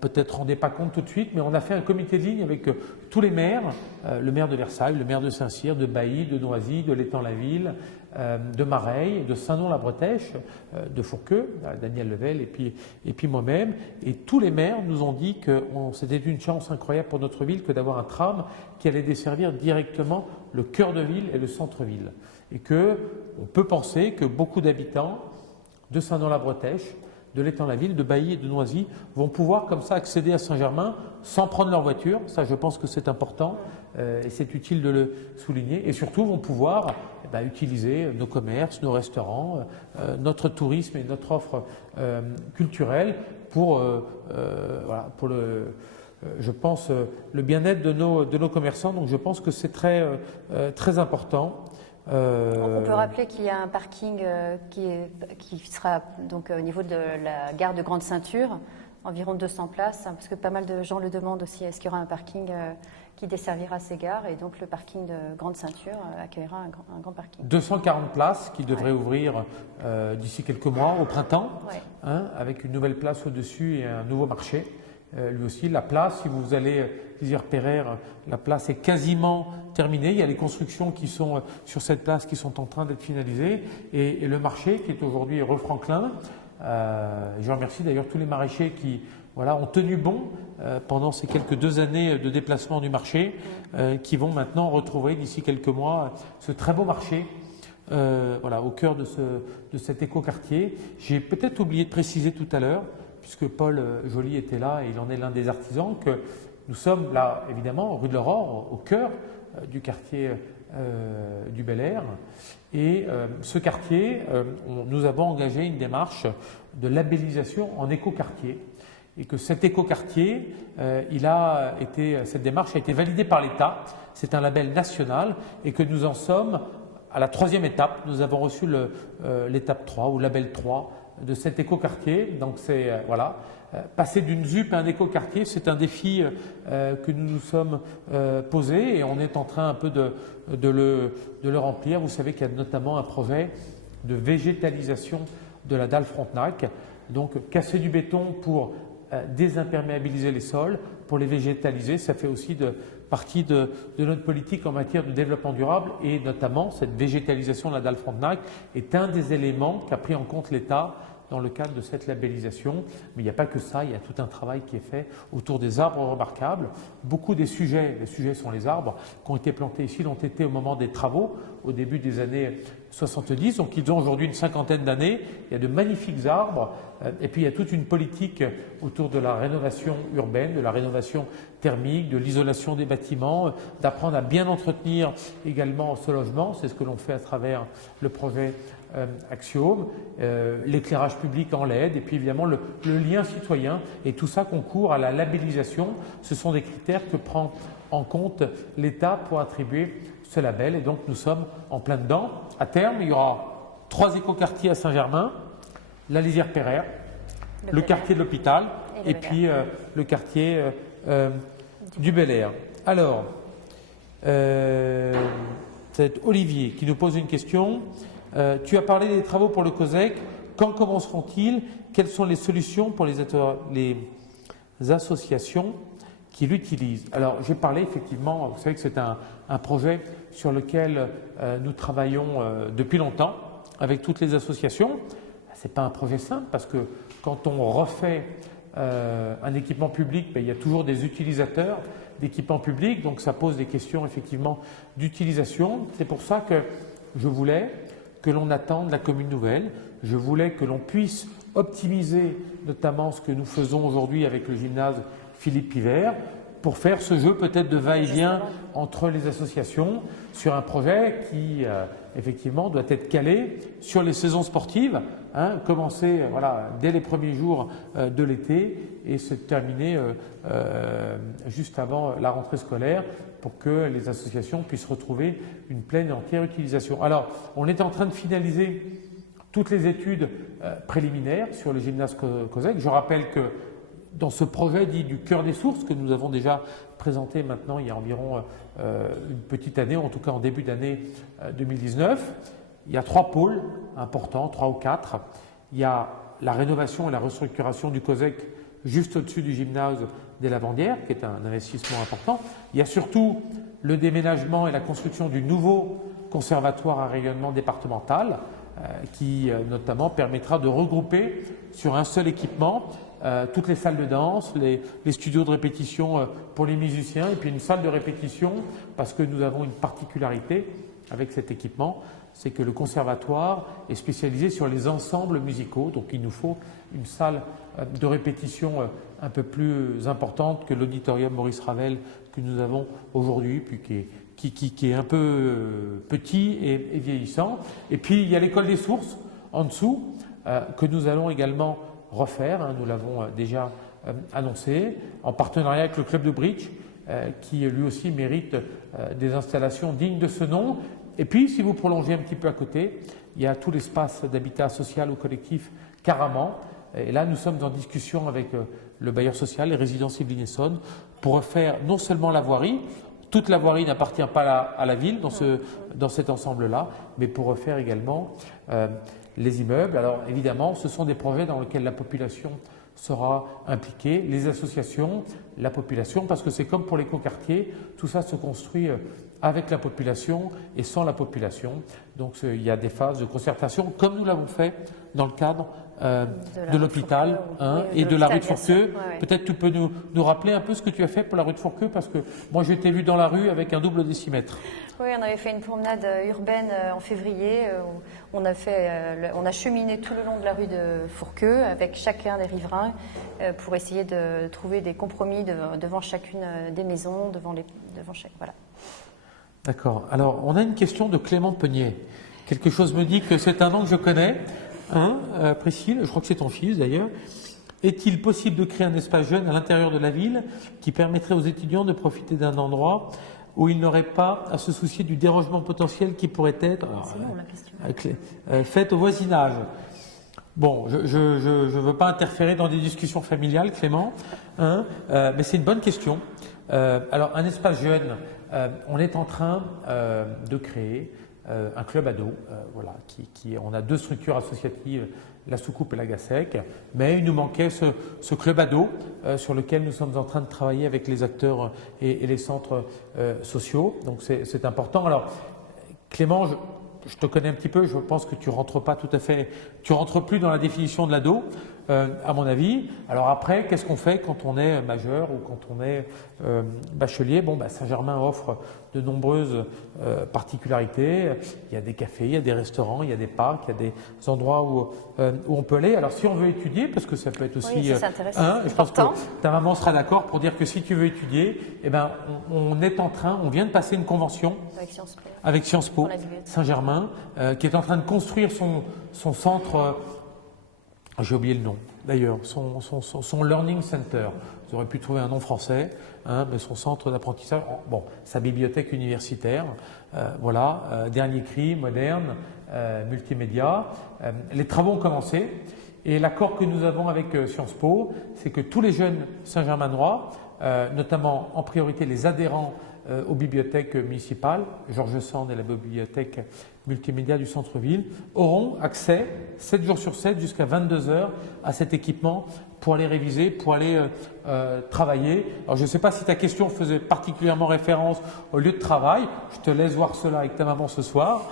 peut-être ne rendez pas compte tout de suite, mais on a fait un comité de ligne avec tous les maires, le maire de Versailles, le maire de Saint-Cyr, de Bailly, de Noisy, de l'Étang-la-Ville, de Mareil, de Saint-Nom-la-Bretèche, de Fourqueux, Daniel Level et puis moi-même. Et tous les maires nous ont dit que c'était une chance incroyable pour notre ville que d'avoir un tram qui allait desservir directement le cœur de ville et le centre-ville. Et qu'on peut penser que beaucoup d'habitants de Saint-Nom-la-Bretèche, de l'Étang-la-Ville, de Bailly et de Noisy vont pouvoir comme ça accéder à Saint-Germain sans prendre leur voiture. Ça, je pense que c'est important et c'est utile de le souligner. Et surtout, vont pouvoir utiliser nos commerces, nos restaurants, notre tourisme et notre offre culturelle pour je pense, le bien-être de nos commerçants. Donc, je pense que c'est très important. On peut rappeler qu'il y a un parking qui sera donc au niveau de la gare de Grande Ceinture, environ 200 places, parce que pas mal de gens le demandent aussi, est-ce qu'il y aura un parking qui desservira ces gares, et donc le parking de Grande Ceinture accueillera un grand parking. 240 places qui devraient ouvrir d'ici quelques mois, au printemps, avec une nouvelle place au-dessus et un nouveau marché. Lui aussi, la place, si vous allez Plaisir Pereire, la place est quasiment terminée. Il y a les constructions qui sont sur cette place qui sont en train d'être finalisées et le marché qui est aujourd'hui rue Franklin. Je remercie d'ailleurs tous les maraîchers qui ont tenu bon pendant ces quelques 2 années de déplacement du marché, qui vont maintenant retrouver d'ici quelques mois ce très beau marché. Au cœur de cet écoquartier. J'ai peut-être oublié de préciser tout à l'heure, puisque Paul Joly était là et il en est l'un des artisans, que nous sommes là, évidemment, rue de l'Aurore, au cœur du quartier du Bel Air. Et ce quartier, nous avons engagé une démarche de labellisation en écoquartier. Et que cet écoquartier, cette démarche a été validée par l'État. C'est un label national et que nous en sommes à la 3e étape. Nous avons reçu l'étape 3 ou label 3 de cet écoquartier. Donc c'est passer d'une ZUP à un écoquartier, c'est un défi que nous nous sommes posés et on est en train un peu de le remplir. Vous savez qu'il y a notamment un projet de végétalisation de la dalle Frontenac, donc casser du béton pour désimperméabiliser les sols, pour les végétaliser. Ça fait aussi partie de notre politique en matière de développement durable, et notamment cette végétalisation de la dalle Frontenac est un des éléments qu'a pris en compte l'État dans le cadre de cette labellisation. Mais il n'y a pas que ça, il y a tout un travail qui est fait autour des arbres remarquables. Beaucoup des sujets, les sujets sont les arbres, qui ont été plantés ici, l'ont été au moment des travaux, au début des années 70, donc ils ont aujourd'hui une cinquantaine d'années. Il y a de magnifiques arbres, et puis il y a toute une politique autour de la rénovation urbaine, de la rénovation thermique, de l'isolation des bâtiments, d'apprendre à bien entretenir également ce logement. C'est ce que l'on fait à travers le projet Axiome, l'éclairage public en LED, et puis évidemment le lien citoyen, et tout ça concourt à la labellisation. Ce sont des critères que prend en compte l'État pour attribuer ce label, et donc nous sommes en plein dedans. À terme, il y aura 3 écoquartiers à Saint-Germain, la Lisière Pereire, le quartier de l'hôpital, et puis le quartier du Bel Air. Alors, c'est Olivier qui nous pose une question. Tu as parlé des travaux pour le COSEC. Quand commenceront-ils? Quelles sont les solutions pour les associations qui l'utilisent? Alors, j'ai parlé effectivement, vous savez que c'est un projet sur lequel nous travaillons depuis longtemps avec toutes les associations. Ce n'est pas un projet simple, parce que quand on refait un équipement public, il y a toujours des utilisateurs d'équipements publics, donc ça pose des questions effectivement d'utilisation. C'est pour ça que je voulais que l'on attende la commune nouvelle. Je voulais que l'on puisse optimiser notamment ce que nous faisons aujourd'hui avec le gymnase Philippe Pivert, pour faire ce jeu peut-être de va-et-vient entre les associations sur un projet qui effectivement doit être calé sur les saisons sportives, commencer dès les premiers jours de l'été et se terminer juste avant la rentrée scolaire, pour que les associations puissent retrouver une pleine et entière utilisation. Alors, on est en train de finaliser toutes les études préliminaires sur le gymnase COSEC. Je rappelle que dans ce projet dit du cœur des sources, que nous avons déjà présenté maintenant il y a environ une petite année, en tout cas en début d'année 2019, il y a 3 pôles importants, 3 ou 4. Il y a la rénovation et la restructuration du COSEC juste au-dessus du gymnase des Lavandières, qui est un investissement important. Il y a surtout le déménagement et la construction du nouveau conservatoire à rayonnement départemental, qui notamment permettra de regrouper sur un seul équipement toutes les salles de danse, les studios de répétition pour les musiciens, et puis une salle de répétition, parce que nous avons une particularité avec cet équipement, c'est que le conservatoire est spécialisé sur les ensembles musicaux, donc il nous faut une salle de répétition un peu plus importante que l'auditorium Maurice Ravel que nous avons aujourd'hui, puis qui est un peu petit et vieillissant. Et puis il y a l'école des sources en dessous, que nous allons également refaire, nous l'avons déjà annoncé, en partenariat avec le club de bridge, qui lui aussi mérite des installations dignes de ce nom. Et puis, si vous prolongez un petit peu à côté, il y a tout l'espace d'habitat social ou collectif Caraman. Et là, nous sommes en discussion avec le bailleur social, les résidences Yvelines Essonnes, pour refaire non seulement la voirie, toute la voirie n'appartient pas à la ville dans cet ensemble-là, mais pour refaire également les immeubles. Alors évidemment, ce sont des projets dans lesquels la population sera impliquée, les associations, la population, parce que c'est comme pour l'écoquartier, tout ça se construit avec la population et sans la population. Donc il y a des phases de concertation, comme nous l'avons fait dans le cadre de l'hôpital et de la rue de Fourqueux. Peut-être tu peux nous rappeler un peu ce que tu as fait pour la rue de Fourqueux, parce que moi je t'ai vu dans la rue avec un double décimètre. Oui, on avait fait une promenade urbaine en février. On a cheminé tout le long de la rue de Fourqueux avec chacun des riverains pour essayer de trouver des compromis devant chacune des maisons, devant chaque. Voilà. D'accord. Alors, on a une question de Clément Peunier. Quelque chose me dit que c'est un nom que je connais. Priscille, je crois que c'est ton fils d'ailleurs. Est-il possible de créer un espace jeune à l'intérieur de la ville qui permettrait aux étudiants de profiter d'un endroit où ils n'auraient pas à se soucier du dérangement potentiel qui pourrait être fait au voisinage? Bon, je ne veux pas interférer dans des discussions familiales, Clément, mais c'est une bonne question. Alors, un espace jeune, on est en train de créer un club ado, on a 2 structures associatives la soucoupe et la Gasec, mais il nous manquait ce club ado sur lequel nous sommes en train de travailler avec les acteurs et les centres sociaux. Donc c'est important. Alors Clément, je te connais un petit peu, je pense que tu rentres pas tout à fait, tu rentres plus dans la définition de l'ado, à mon avis. Alors après, qu'est-ce qu'on fait quand on est majeur ou quand on est bachelier? Bon, Saint-Germain offre de nombreuses particularités. Il y a des cafés, il y a des restaurants, il y a des parcs, il y a des endroits où on peut aller. Alors si on veut étudier, parce que ça peut être aussi, oui, ça, je pense que ta maman sera d'accord pour dire que si tu veux étudier, eh ben, on vient de passer une convention avec Sciences Po Saint-Germain, qui est en train de construire son centre. J'ai oublié le nom d'ailleurs, son Learning Center. Vous aurez pu trouver un nom français, mais son centre d'apprentissage, bon, sa bibliothèque universitaire, dernier cri, moderne, multimédia. Les travaux ont commencé et l'accord que nous avons avec Sciences Po, c'est que tous les jeunes Saint-Germanois, notamment en priorité les adhérents aux bibliothèques municipales, Georges Sand et la bibliothèque multimédia du centre-ville, auront accès 7 jours sur 7 jusqu'à 22 heures à cet équipement pour aller réviser, pour aller travailler. Alors je ne sais pas si ta question faisait particulièrement référence au lieu de travail, je te laisse voir cela avec ta maman ce soir,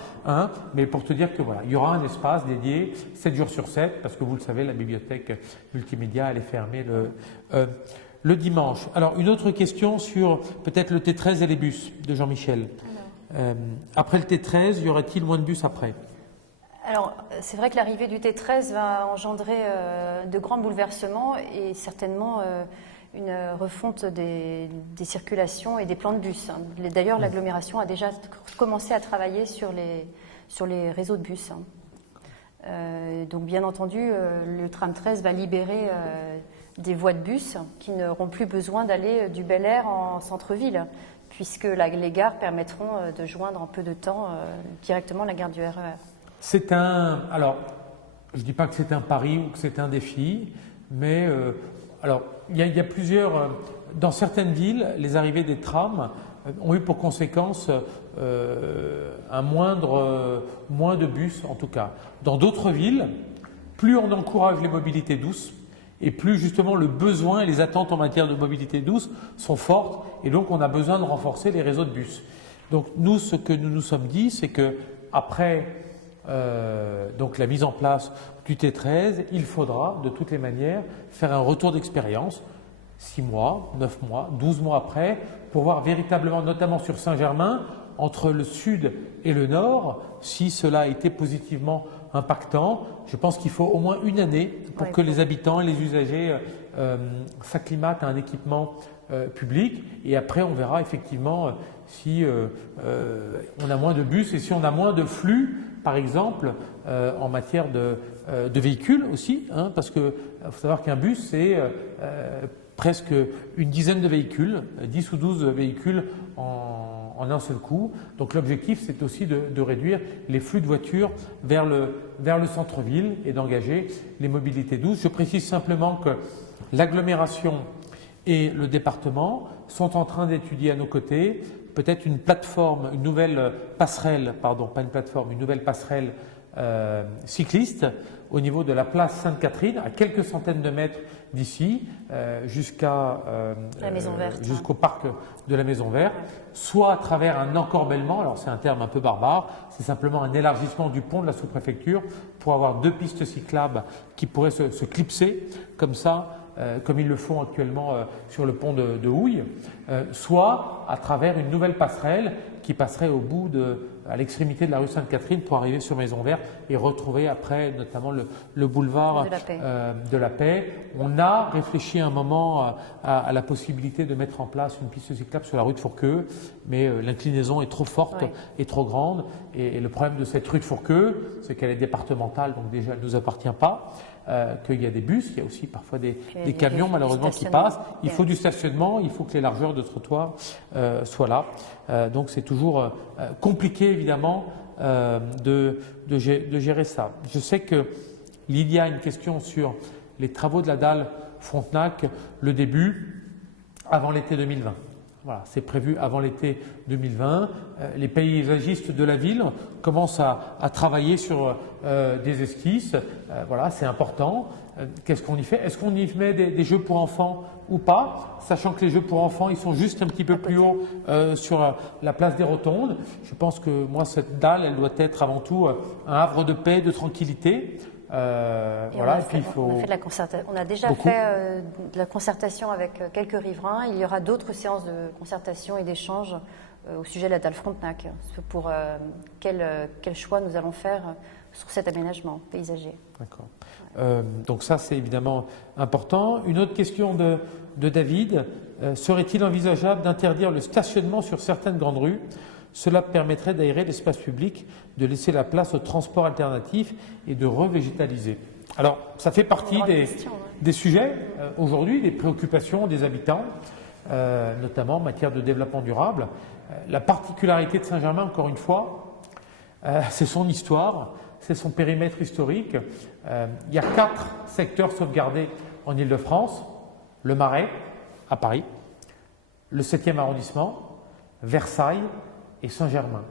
mais pour te dire que voilà, il y aura un espace dédié 7 jours sur 7, parce que vous le savez, la bibliothèque multimédia elle est fermée le dimanche. Alors, une autre question sur peut-être le T13 et les bus de Jean-Michel. Après le T13, y aurait-il moins de bus après? Alors, c'est vrai que l'arrivée du T13 va engendrer de grands bouleversements et certainement une refonte des circulations et des plans de bus. D'ailleurs, l'agglomération a déjà commencé à travailler sur les réseaux de bus. Donc, bien entendu, le tram 13 va libérer des voies de bus qui n'auront plus besoin d'aller du Bel Air en centre-ville, puisque les gares permettront de joindre en peu de temps directement la gare du RER. Alors, je ne dis pas que c'est un pari ou que c'est un défi, mais il y a plusieurs. Dans certaines villes, les arrivées des trams ont eu pour conséquence moins de bus, en tout cas. Dans d'autres villes, plus on encourage les mobilités douces, et plus justement le besoin et les attentes en matière de mobilité douce sont fortes, et donc on a besoin de renforcer les réseaux de bus. Donc nous, ce que nous nous sommes dit, c'est que après donc la mise en place du T13, il faudra de toutes les manières faire un retour d'expérience, 6 mois, 9 mois, 12 mois après, pour voir véritablement, notamment sur Saint-Germain, entre le sud et le nord, si cela a été positivement impactant. Je pense qu'il faut au moins une année pour que les habitants et les usagers s'acclimatent à un équipement public, et après on verra effectivement si on a moins de bus et si on a moins de flux, par exemple en matière de véhicules aussi, parce que faut savoir qu'un bus c'est presque une dizaine de véhicules, 10 ou 12 véhicules en un seul coup. Donc l'objectif, c'est aussi de réduire les flux de voitures vers le centre-ville et d'engager les mobilités douces. Je précise simplement que l'agglomération et le département sont en train d'étudier à nos côtés peut-être une nouvelle passerelle cycliste au niveau de la place Sainte-Catherine, à quelques centaines de mètres d'ici, jusqu'au parc de la Maison Verte, soit à travers un encorbellement, alors c'est un terme un peu barbare, c'est simplement un élargissement du pont de la sous-préfecture pour avoir 2 pistes cyclables qui pourraient se clipser comme ça, comme ils le font actuellement sur le pont de Houille, soit à travers une nouvelle passerelle qui passerait à l'extrémité de la rue Sainte-Catherine pour arriver sur Maison Verte et retrouver après notamment le boulevard de la Paix. On a réfléchi un moment à la possibilité de mettre en place une piste cyclable sur la rue de Fourqueux, mais l'inclinaison est trop forte et trop grande. Et le problème de cette rue de Fourqueux, c'est qu'elle est départementale, donc déjà elle ne nous appartient pas. Qu'il y a des bus, il y a aussi parfois des camions malheureusement qui passent. Il faut du stationnement, il faut que les largeurs de trottoir soient là. Donc c'est toujours compliqué évidemment de gérer ça. Je sais qu'il y a une question sur les travaux de la dalle Frontenac, le début avant l'été 2020. Voilà, c'est prévu avant l'été 2020. Les paysagistes de la ville commencent à travailler sur des esquisses. Voilà, c'est important. Qu'est-ce qu'on y fait? Est-ce qu'on y met des jeux pour enfants ou pas? Sachant que les jeux pour enfants, ils sont juste un petit peu plus haut sur la place des Rotondes. Je pense que moi, cette dalle, elle doit être avant tout un havre de paix, de tranquillité. Voilà, et puis on a fait de la concertation. On a déjà fait de la concertation avec quelques riverains. Il y aura d'autres séances de concertation et d'échange au sujet de la dalle Frontenac pour quel choix nous allons faire sur cet aménagement paysager. D'accord. Donc ça, c'est évidemment important. Une autre question de David. Serait-il envisageable d'interdire le stationnement sur certaines grandes rues? Cela permettrait d'aérer l'espace public, de laisser la place au transport alternatif et de revégétaliser. Alors, ça fait partie des sujets aujourd'hui, des préoccupations des habitants, notamment en matière de développement durable. La particularité de Saint-Germain, encore une fois, c'est son histoire, c'est son périmètre historique. Il y a 4 secteurs sauvegardés en Île-de-France, le Marais, à Paris, le 7e arrondissement, Versailles et Saint-Germain.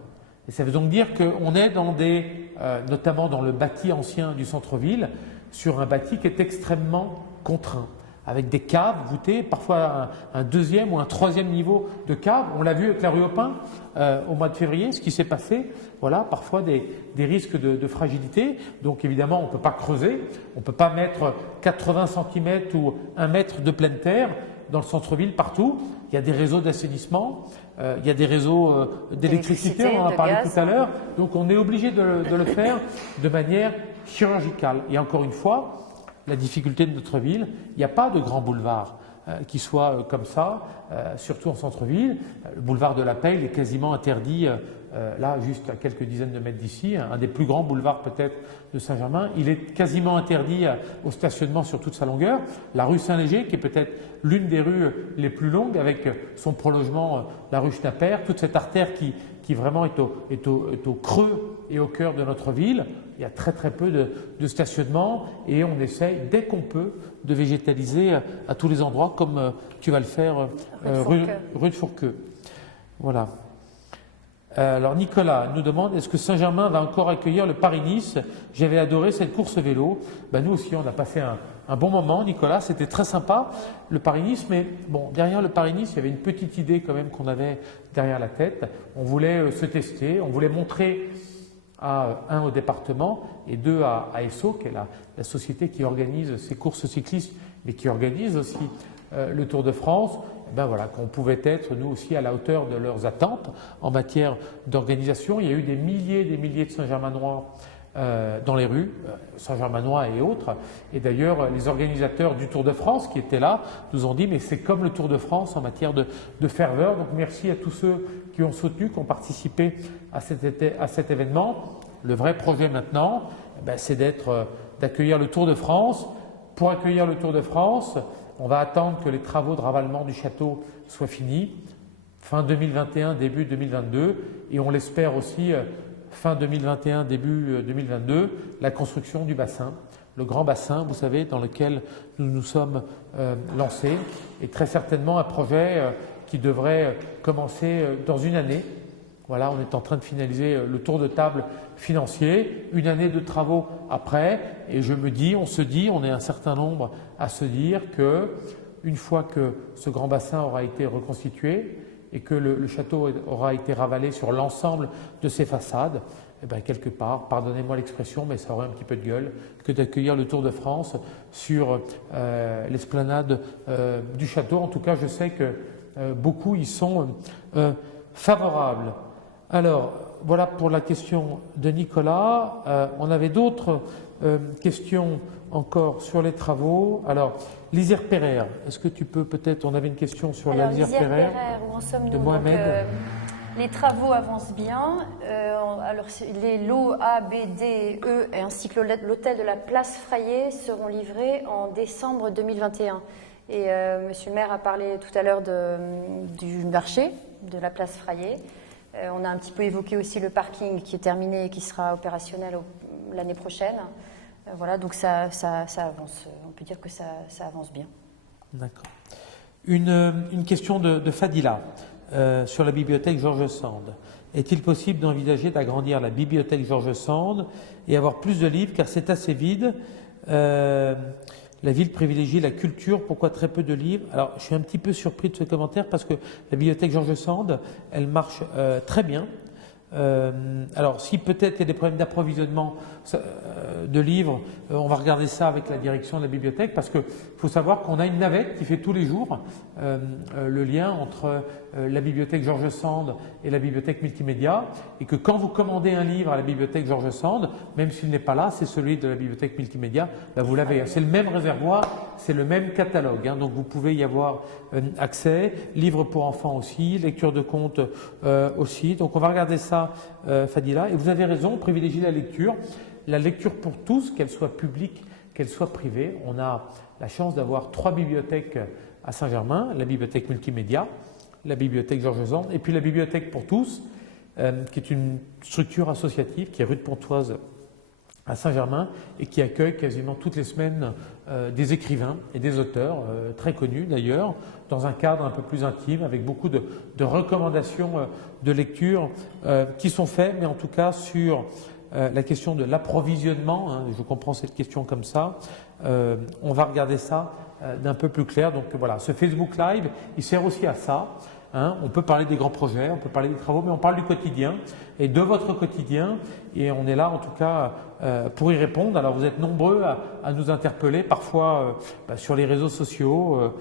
Et ça veut donc dire qu'on est notamment dans le bâti ancien du centre-ville, sur un bâti qui est extrêmement contraint, avec des caves voûtées, parfois un 2e ou un 3e niveau de cave. On l'a vu avec la rue Opin au mois de février, ce qui s'est passé. Voilà, parfois des risques de fragilité. Donc évidemment, on ne peut pas creuser, on ne peut pas mettre 80 cm ou 1 mètre de pleine terre dans le centre-ville partout. Il y a des réseaux d'assainissement, il y a des réseaux d'électricité, on en a parlé tout à l'heure. Donc on est obligé de le faire de manière chirurgicale. Et encore une fois, la difficulté de notre ville, il n'y a pas de grand boulevard qui soit comme ça, surtout en centre-ville. Le boulevard de la Paix est quasiment interdit, là, juste à quelques dizaines de mètres d'ici, un des plus grands boulevards peut-être de Saint-Germain. Il est quasiment interdit au stationnement sur toute sa longueur. La rue Saint-Léger, qui est peut-être l'une des rues les plus longues, avec son prolongement, la rue Schnapper, toute cette artère qui vraiment est au creux et au cœur de notre ville. Il y a très très peu de stationnement et on essaye, dès qu'on peut, de végétaliser à tous les endroits, comme tu vas le faire rue de Fourqueux. Voilà. Alors Nicolas nous demande, est-ce que Saint-Germain va encore accueillir le Paris-Nice? J'avais adoré cette course vélo. Nous aussi, on a passé un bon moment, Nicolas, c'était très sympa, le Paris-Nice, mais bon, derrière le Paris-Nice, il y avait une petite idée quand même qu'on avait derrière la tête. On voulait se tester, on voulait montrer au département et 2 à ESSO, qui est la société qui organise ces courses cyclistes, mais qui organise aussi le Tour de France. Voilà, qu'on pouvait être, nous aussi, à la hauteur de leurs attentes en matière d'organisation. Il y a eu des milliers de Saint-Germanois dans les rues, Saint-Germanois et autres. Et d'ailleurs, les organisateurs du Tour de France qui étaient là nous ont dit « mais c'est comme le Tour de France en matière de ferveur ». Donc merci à tous ceux qui ont soutenu, qui ont participé à cet événement. Le vrai projet maintenant, c'est d'accueillir le Tour de France. Pour accueillir le Tour de France, on va attendre que les travaux de ravalement du château soient finis, fin 2021, début 2022, et on l'espère aussi fin 2021, début 2022, la construction du bassin, le grand bassin, vous savez, dans lequel nous nous sommes lancés, et très certainement un projet qui devrait commencer dans une année. Voilà, on est en train de finaliser le tour de table financier, une année de travaux après, et on est un certain nombre à se dire que une fois que ce grand bassin aura été reconstitué et que le château aura été ravalé sur l'ensemble de ses façades, quelque part, pardonnez-moi l'expression, mais ça aurait un petit peu de gueule, que d'accueillir le Tour de France sur l'esplanade du château. En tout cas, je sais que beaucoup y sont favorables. Alors, voilà pour la question de Nicolas. On avait d'autres questions encore sur les travaux. Alors, l'Isère Pereire, est-ce que tu peux peut-être, on avait une question sur la l'Isère Pereire où en sommes-nous de Mohamed. Les travaux avancent bien. Alors, les lots A, B, D, E ainsi que l'hôtel de la Place Frayet seront livrés en décembre 2021. Et Monsieur le maire a parlé tout à l'heure du marché de la Place Frayet. On a un petit peu évoqué aussi le parking qui est terminé et qui sera opérationnel l'année prochaine. Voilà, donc ça avance. On peut dire que ça avance bien. D'accord. Une question de Fadila sur la bibliothèque George Sand. Est-il possible d'envisager d'agrandir la bibliothèque George Sand et avoir plus de livres car c'est assez vide? La ville privilégie la culture, pourquoi très peu de livres? Alors, je suis un petit peu surpris de ce commentaire parce que la bibliothèque George Sand, elle marche très bien. Alors, si peut-être il y a des problèmes d'approvisionnement de livres, on va regarder ça avec la direction de la bibliothèque parce qu'il faut savoir qu'on a une navette qui fait tous les jours le lien entre la bibliothèque George Sand et la bibliothèque multimédia et que quand vous commandez un livre à la bibliothèque George Sand, même s'il n'est pas là, c'est celui de la bibliothèque multimédia, ben vous l'avez. C'est le même réservoir, c'est le même catalogue, hein, donc vous pouvez y avoir accès. Livres pour enfants aussi, lecture de contes aussi. Donc on va regarder ça, Fadila. Et vous avez raison, on privilégie la lecture. La lecture pour tous, qu'elle soit publique, qu'elle soit privée. On a la chance d'avoir 3 bibliothèques à Saint-Germain, la bibliothèque multimédia, la bibliothèque George Sand et puis la bibliothèque pour tous, qui est une structure associative qui est rue de Pontoise à Saint-Germain et qui accueille quasiment toutes les semaines des écrivains et des auteurs, très connus d'ailleurs, dans un cadre un peu plus intime, avec beaucoup de recommandations de lecture qui sont faites, mais en tout cas sur la question de l'approvisionnement, hein, je comprends cette question comme ça, on va regarder ça d'un peu plus clair. Donc voilà, ce Facebook Live, il sert aussi à ça. Hein. On peut parler des grands projets, on peut parler des travaux, mais on parle du quotidien et de votre quotidien. Et on est là en tout cas pour y répondre. Alors vous êtes nombreux à nous interpeller, parfois sur les réseaux sociaux.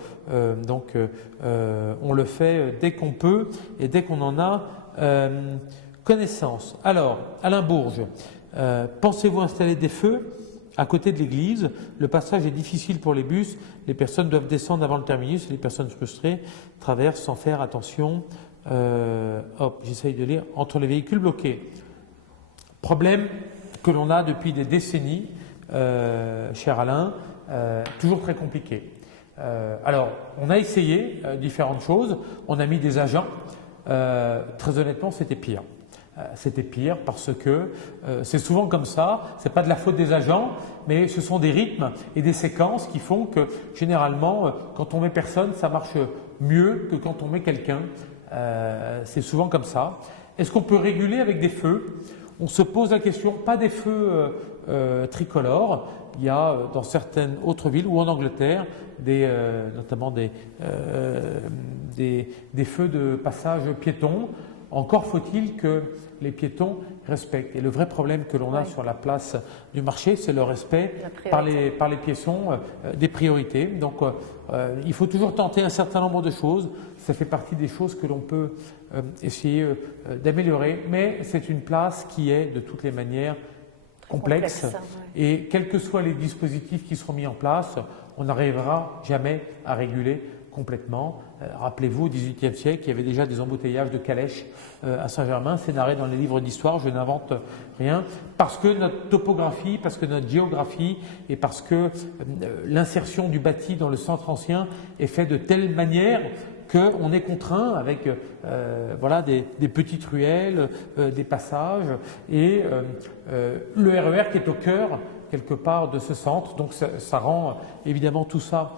Donc on le fait dès qu'on peut et dès qu'on en a connaissance. Alors, Alain Bourges, pensez-vous installer des feux à côté de l'église? Le passage est difficile pour les bus, les personnes doivent descendre avant le terminus et les personnes frustrées traversent sans faire attention. J'essaye de lire. Entre les véhicules bloqués. Problème que l'on a depuis des décennies, cher Alain, toujours très compliqué. Alors, on a essayé différentes choses, on a mis des agents, très honnêtement, c'était pire. C'était pire parce que c'est souvent comme ça, c'est pas de la faute des agents, mais ce sont des rythmes et des séquences qui font que généralement, quand on met personne, ça marche mieux que quand on met quelqu'un. C'est souvent comme ça. Est-ce qu'on peut réguler avec des feux? On se pose la question, pas des feux tricolores. Il y a dans certaines autres villes ou en Angleterre notamment des feux de passage piétons. Encore faut-il que les piétons respectent. Et le vrai problème que l'on a sur la place du marché, c'est le respect par les piétons des priorités. Donc il faut toujours tenter un certain nombre de choses. Ça fait partie des choses que l'on peut essayer d'améliorer. Mais c'est une place qui est de toutes les manières complexe. Et quels que soient les dispositifs qui seront mis en place, on n'arrivera jamais à réguler complètement. Rappelez-vous, au XVIIIe siècle, il y avait déjà des embouteillages de calèches à Saint-Germain, c'est narré dans les livres d'histoire, je n'invente rien, parce que notre topographie, parce que notre géographie et parce que l'insertion du bâti dans le centre ancien est fait de telle manière qu'on est contraint avec des petites ruelles, des passages et le RER qui est au cœur quelque part de ce centre. Donc ça rend évidemment tout ça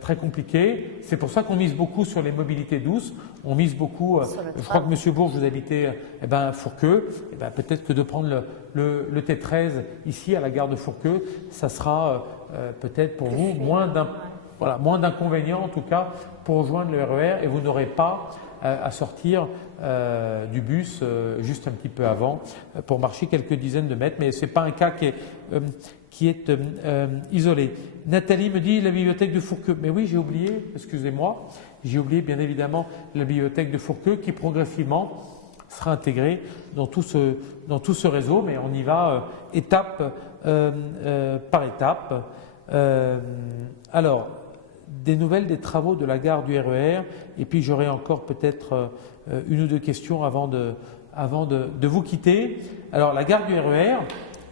très compliqué. C'est pour ça qu'on mise beaucoup sur les mobilités douces. On mise beaucoup, je crois que Monsieur Bourges, vous habitez Fourqueux. Peut-être que de prendre le T13 ici à la gare de Fourqueux, ça sera peut-être pour vous moins d'inconvénients en tout cas pour rejoindre le RER et vous n'aurez pas à sortir du bus juste un petit peu avant pour marcher quelques dizaines de mètres. Mais ce n'est pas un cas qui est isolé. Nathalie me dit la bibliothèque de Fourqueux. Mais oui, j'ai oublié, excusez-moi, j'ai oublié bien évidemment la bibliothèque de Fourqueux qui progressivement sera intégrée dans tout ce réseau, mais on y va étape par étape. Alors, des nouvelles des travaux de la gare du RER, et puis j'aurai encore peut-être une ou deux questions avant de vous quitter. Alors, la gare du RER,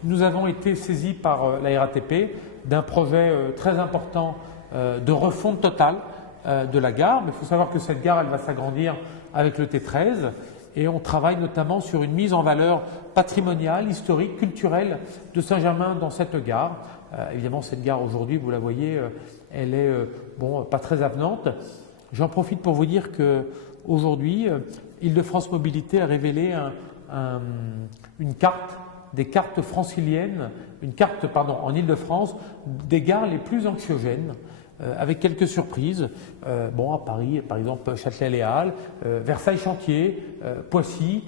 nous avons été saisis par la RATP d'un projet très important de refonte totale de la gare, mais il faut savoir que cette gare, elle va s'agrandir avec le T13, et on travaille notamment sur une mise en valeur patrimoniale, historique, culturelle de Saint-Germain dans cette gare. Évidemment, cette gare aujourd'hui, vous la voyez, elle est pas très avenante. J'en profite pour vous dire qu'aujourd'hui, Île-de-France Mobilité a révélé une carte, des cartes franciliennes, une carte en Île-de-France des gares les plus anxiogènes, avec quelques surprises. À Paris, par exemple, Châtelet-Les Halles, Versailles-Chantier, Poissy,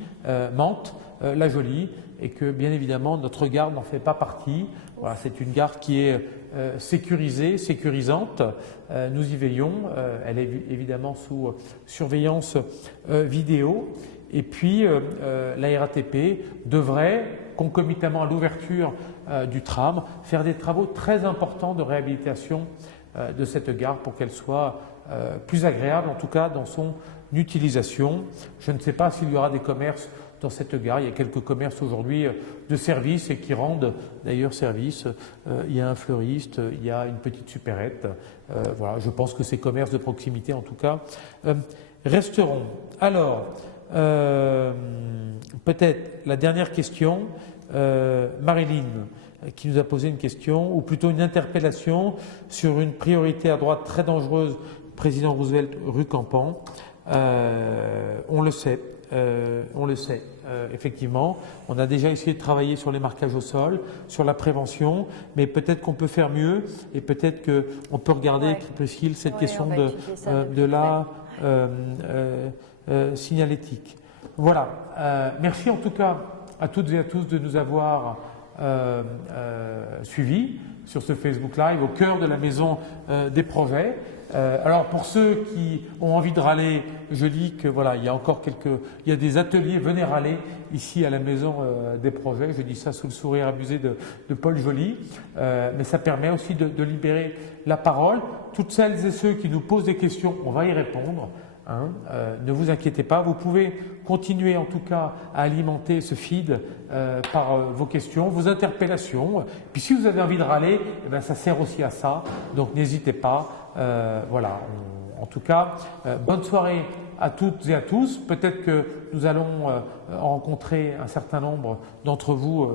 Mantes, La Jolie, et que bien évidemment notre gare n'en fait pas partie. Voilà, c'est une gare qui est sécurisée, sécurisante. Nous y veillons. Elle est évidemment sous surveillance vidéo. Et puis la RATP devrait, concomitamment à l'ouverture du tram, faire des travaux très importants de réhabilitation de cette gare pour qu'elle soit plus agréable, en tout cas dans son utilisation. Je ne sais pas s'il y aura des commerces dans cette gare. Il y a quelques commerces aujourd'hui de service et qui rendent d'ailleurs service. Il y a un fleuriste, il y a une petite supérette. Voilà, je pense que ces commerces de proximité, en tout cas, resteront. Alors, peut-être la dernière question, Marilyn, qui nous a posé une question, ou plutôt une interpellation sur une priorité à droite très dangereuse, président Roosevelt, rue Campan. On le sait, effectivement. On a déjà essayé de travailler sur les marquages au sol, sur la prévention, mais peut-être qu'on peut faire mieux et peut-être qu'on peut regarder, Priscille, cette question de la signalétique. Voilà. Merci en tout cas à toutes et à tous de nous avoir suivis sur ce Facebook Live au cœur de la maison des projets. Alors pour ceux qui ont envie de râler, je dis que voilà, il y a des ateliers, venez râler ici à la maison des projets. Je dis ça sous le sourire abusé de Paul Joly, mais ça permet aussi de libérer la parole. Toutes celles et ceux qui nous posent des questions, on va y répondre. Ne vous inquiétez pas, vous pouvez continuer en tout cas à alimenter ce feed par vos questions, vos interpellations. Puis si vous avez envie de râler, ça sert aussi à ça, donc n'hésitez pas. Voilà. En tout cas, bonne soirée à toutes et à tous. Peut-être que nous allons rencontrer un certain nombre d'entre vous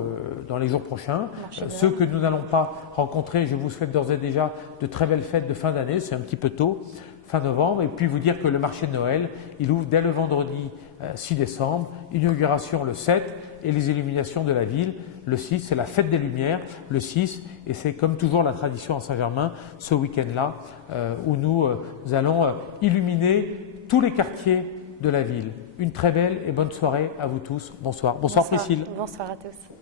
dans les jours prochains. Ceux que nous n'allons pas rencontrer, je vous souhaite d'ores et déjà de très belles fêtes de fin d'année. C'est un petit peu tôt. Fin novembre, et puis vous dire que le marché de Noël, il ouvre dès le vendredi 6 décembre, inauguration le 7 et les illuminations de la ville le 6, c'est la fête des Lumières le 6, et c'est comme toujours la tradition à Saint-Germain ce week-end-là où nous allons illuminer tous les quartiers de la ville. Une très belle et bonne soirée à vous tous. Bonsoir. Bonsoir Priscille. Bonsoir à tous.